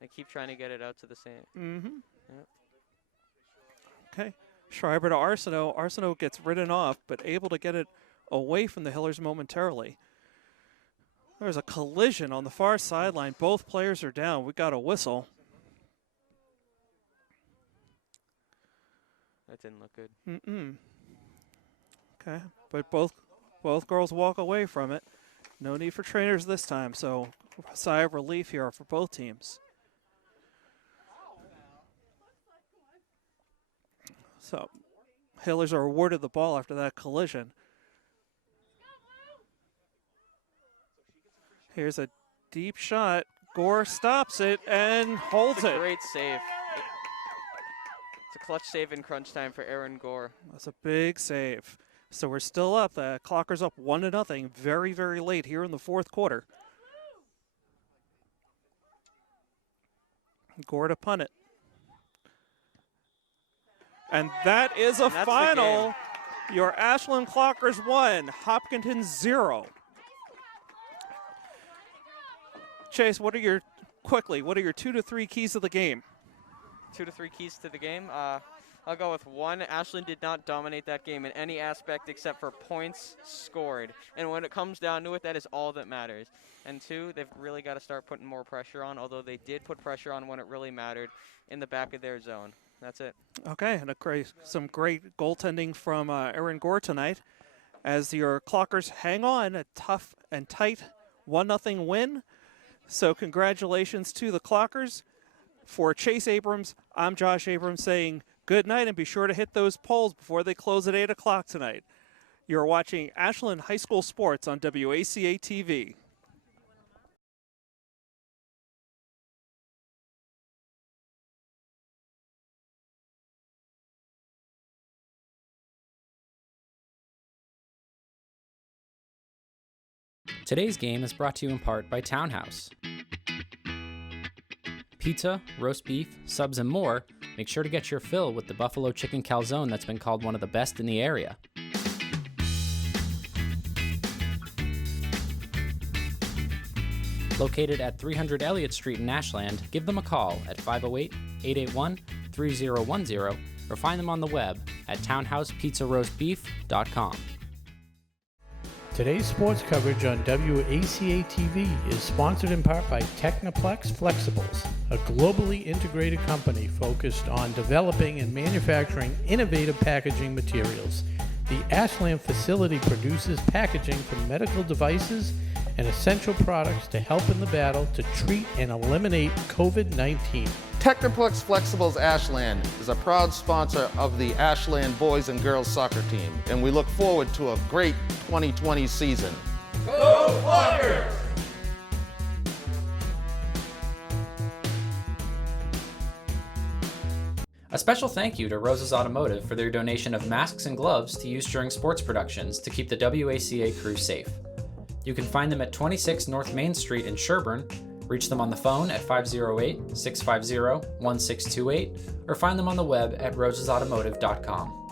They keep trying to get it out to the same. Yep. Okay. Schreiber to Arsenault. Arsenault gets ridden off, but able to get it away from the Hillers momentarily. There's a collision on the far sideline. Both players are down. We got a whistle. That didn't look good. Okay, but both girls walk away from it. No need for trainers this time, so sigh of relief here for both teams. So Hillers are awarded the ball after that collision. Here's a deep shot. Gore stops it and holds it. Great save. It's a clutch save in crunch time for Aaron Gore. That's a big save. So we're still up. The Clockers up 1-0 very, very late here in the fourth quarter. Gore to punt it. And that is a final. Your Ashland Clockers 1, Hopkinton 0. Chase, what are your 2 to 3 keys of the game? 2 to 3 keys to the game. I'll go with 1. Ashland did not dominate that game in any aspect except for points scored. And when it comes down to it, that is all that matters. And 2, they've really got to start putting more pressure on, although they did put pressure on when it really mattered in the back of their zone. That's it. Okay, and some great goaltending from Aaron Gore tonight as your Clockers hang on a tough and tight 1-0 win. So congratulations to the Clockers. For Chase Abrams, I'm Josh Abrams saying good night, and be sure to hit those polls before they close at 8 o'clock tonight. You're watching Ashland High School Sports on WACA-TV. Today's game is brought to you in part by Townhouse. Pizza, roast beef, subs, and more. Make sure to get your fill with the buffalo chicken calzone that's been called one of the best in the area. Located at 300 Elliott Street in Ashland, give them a call at 508-881-3010 or find them on the web at townhousepizzaroastbeef.com. Today's sports coverage on WACA-TV is sponsored in part by Technoplex Flexibles, a globally integrated company focused on developing and manufacturing innovative packaging materials. The Ashland facility produces packaging for medical devices and essential products to help in the battle to treat and eliminate COVID-19. Technoplex Flexibles Ashland is a proud sponsor of the Ashland boys and girls soccer team, and we look forward to a great 2020 season. Go Clockers! A special thank you to Rose's Automotive for their donation of masks and gloves to use during sports productions to keep the WACA crew safe. You can find them at 26 North Main Street in Sherburne, reach them on the phone at 508-650-1628, or find them on the web at rosesautomotive.com.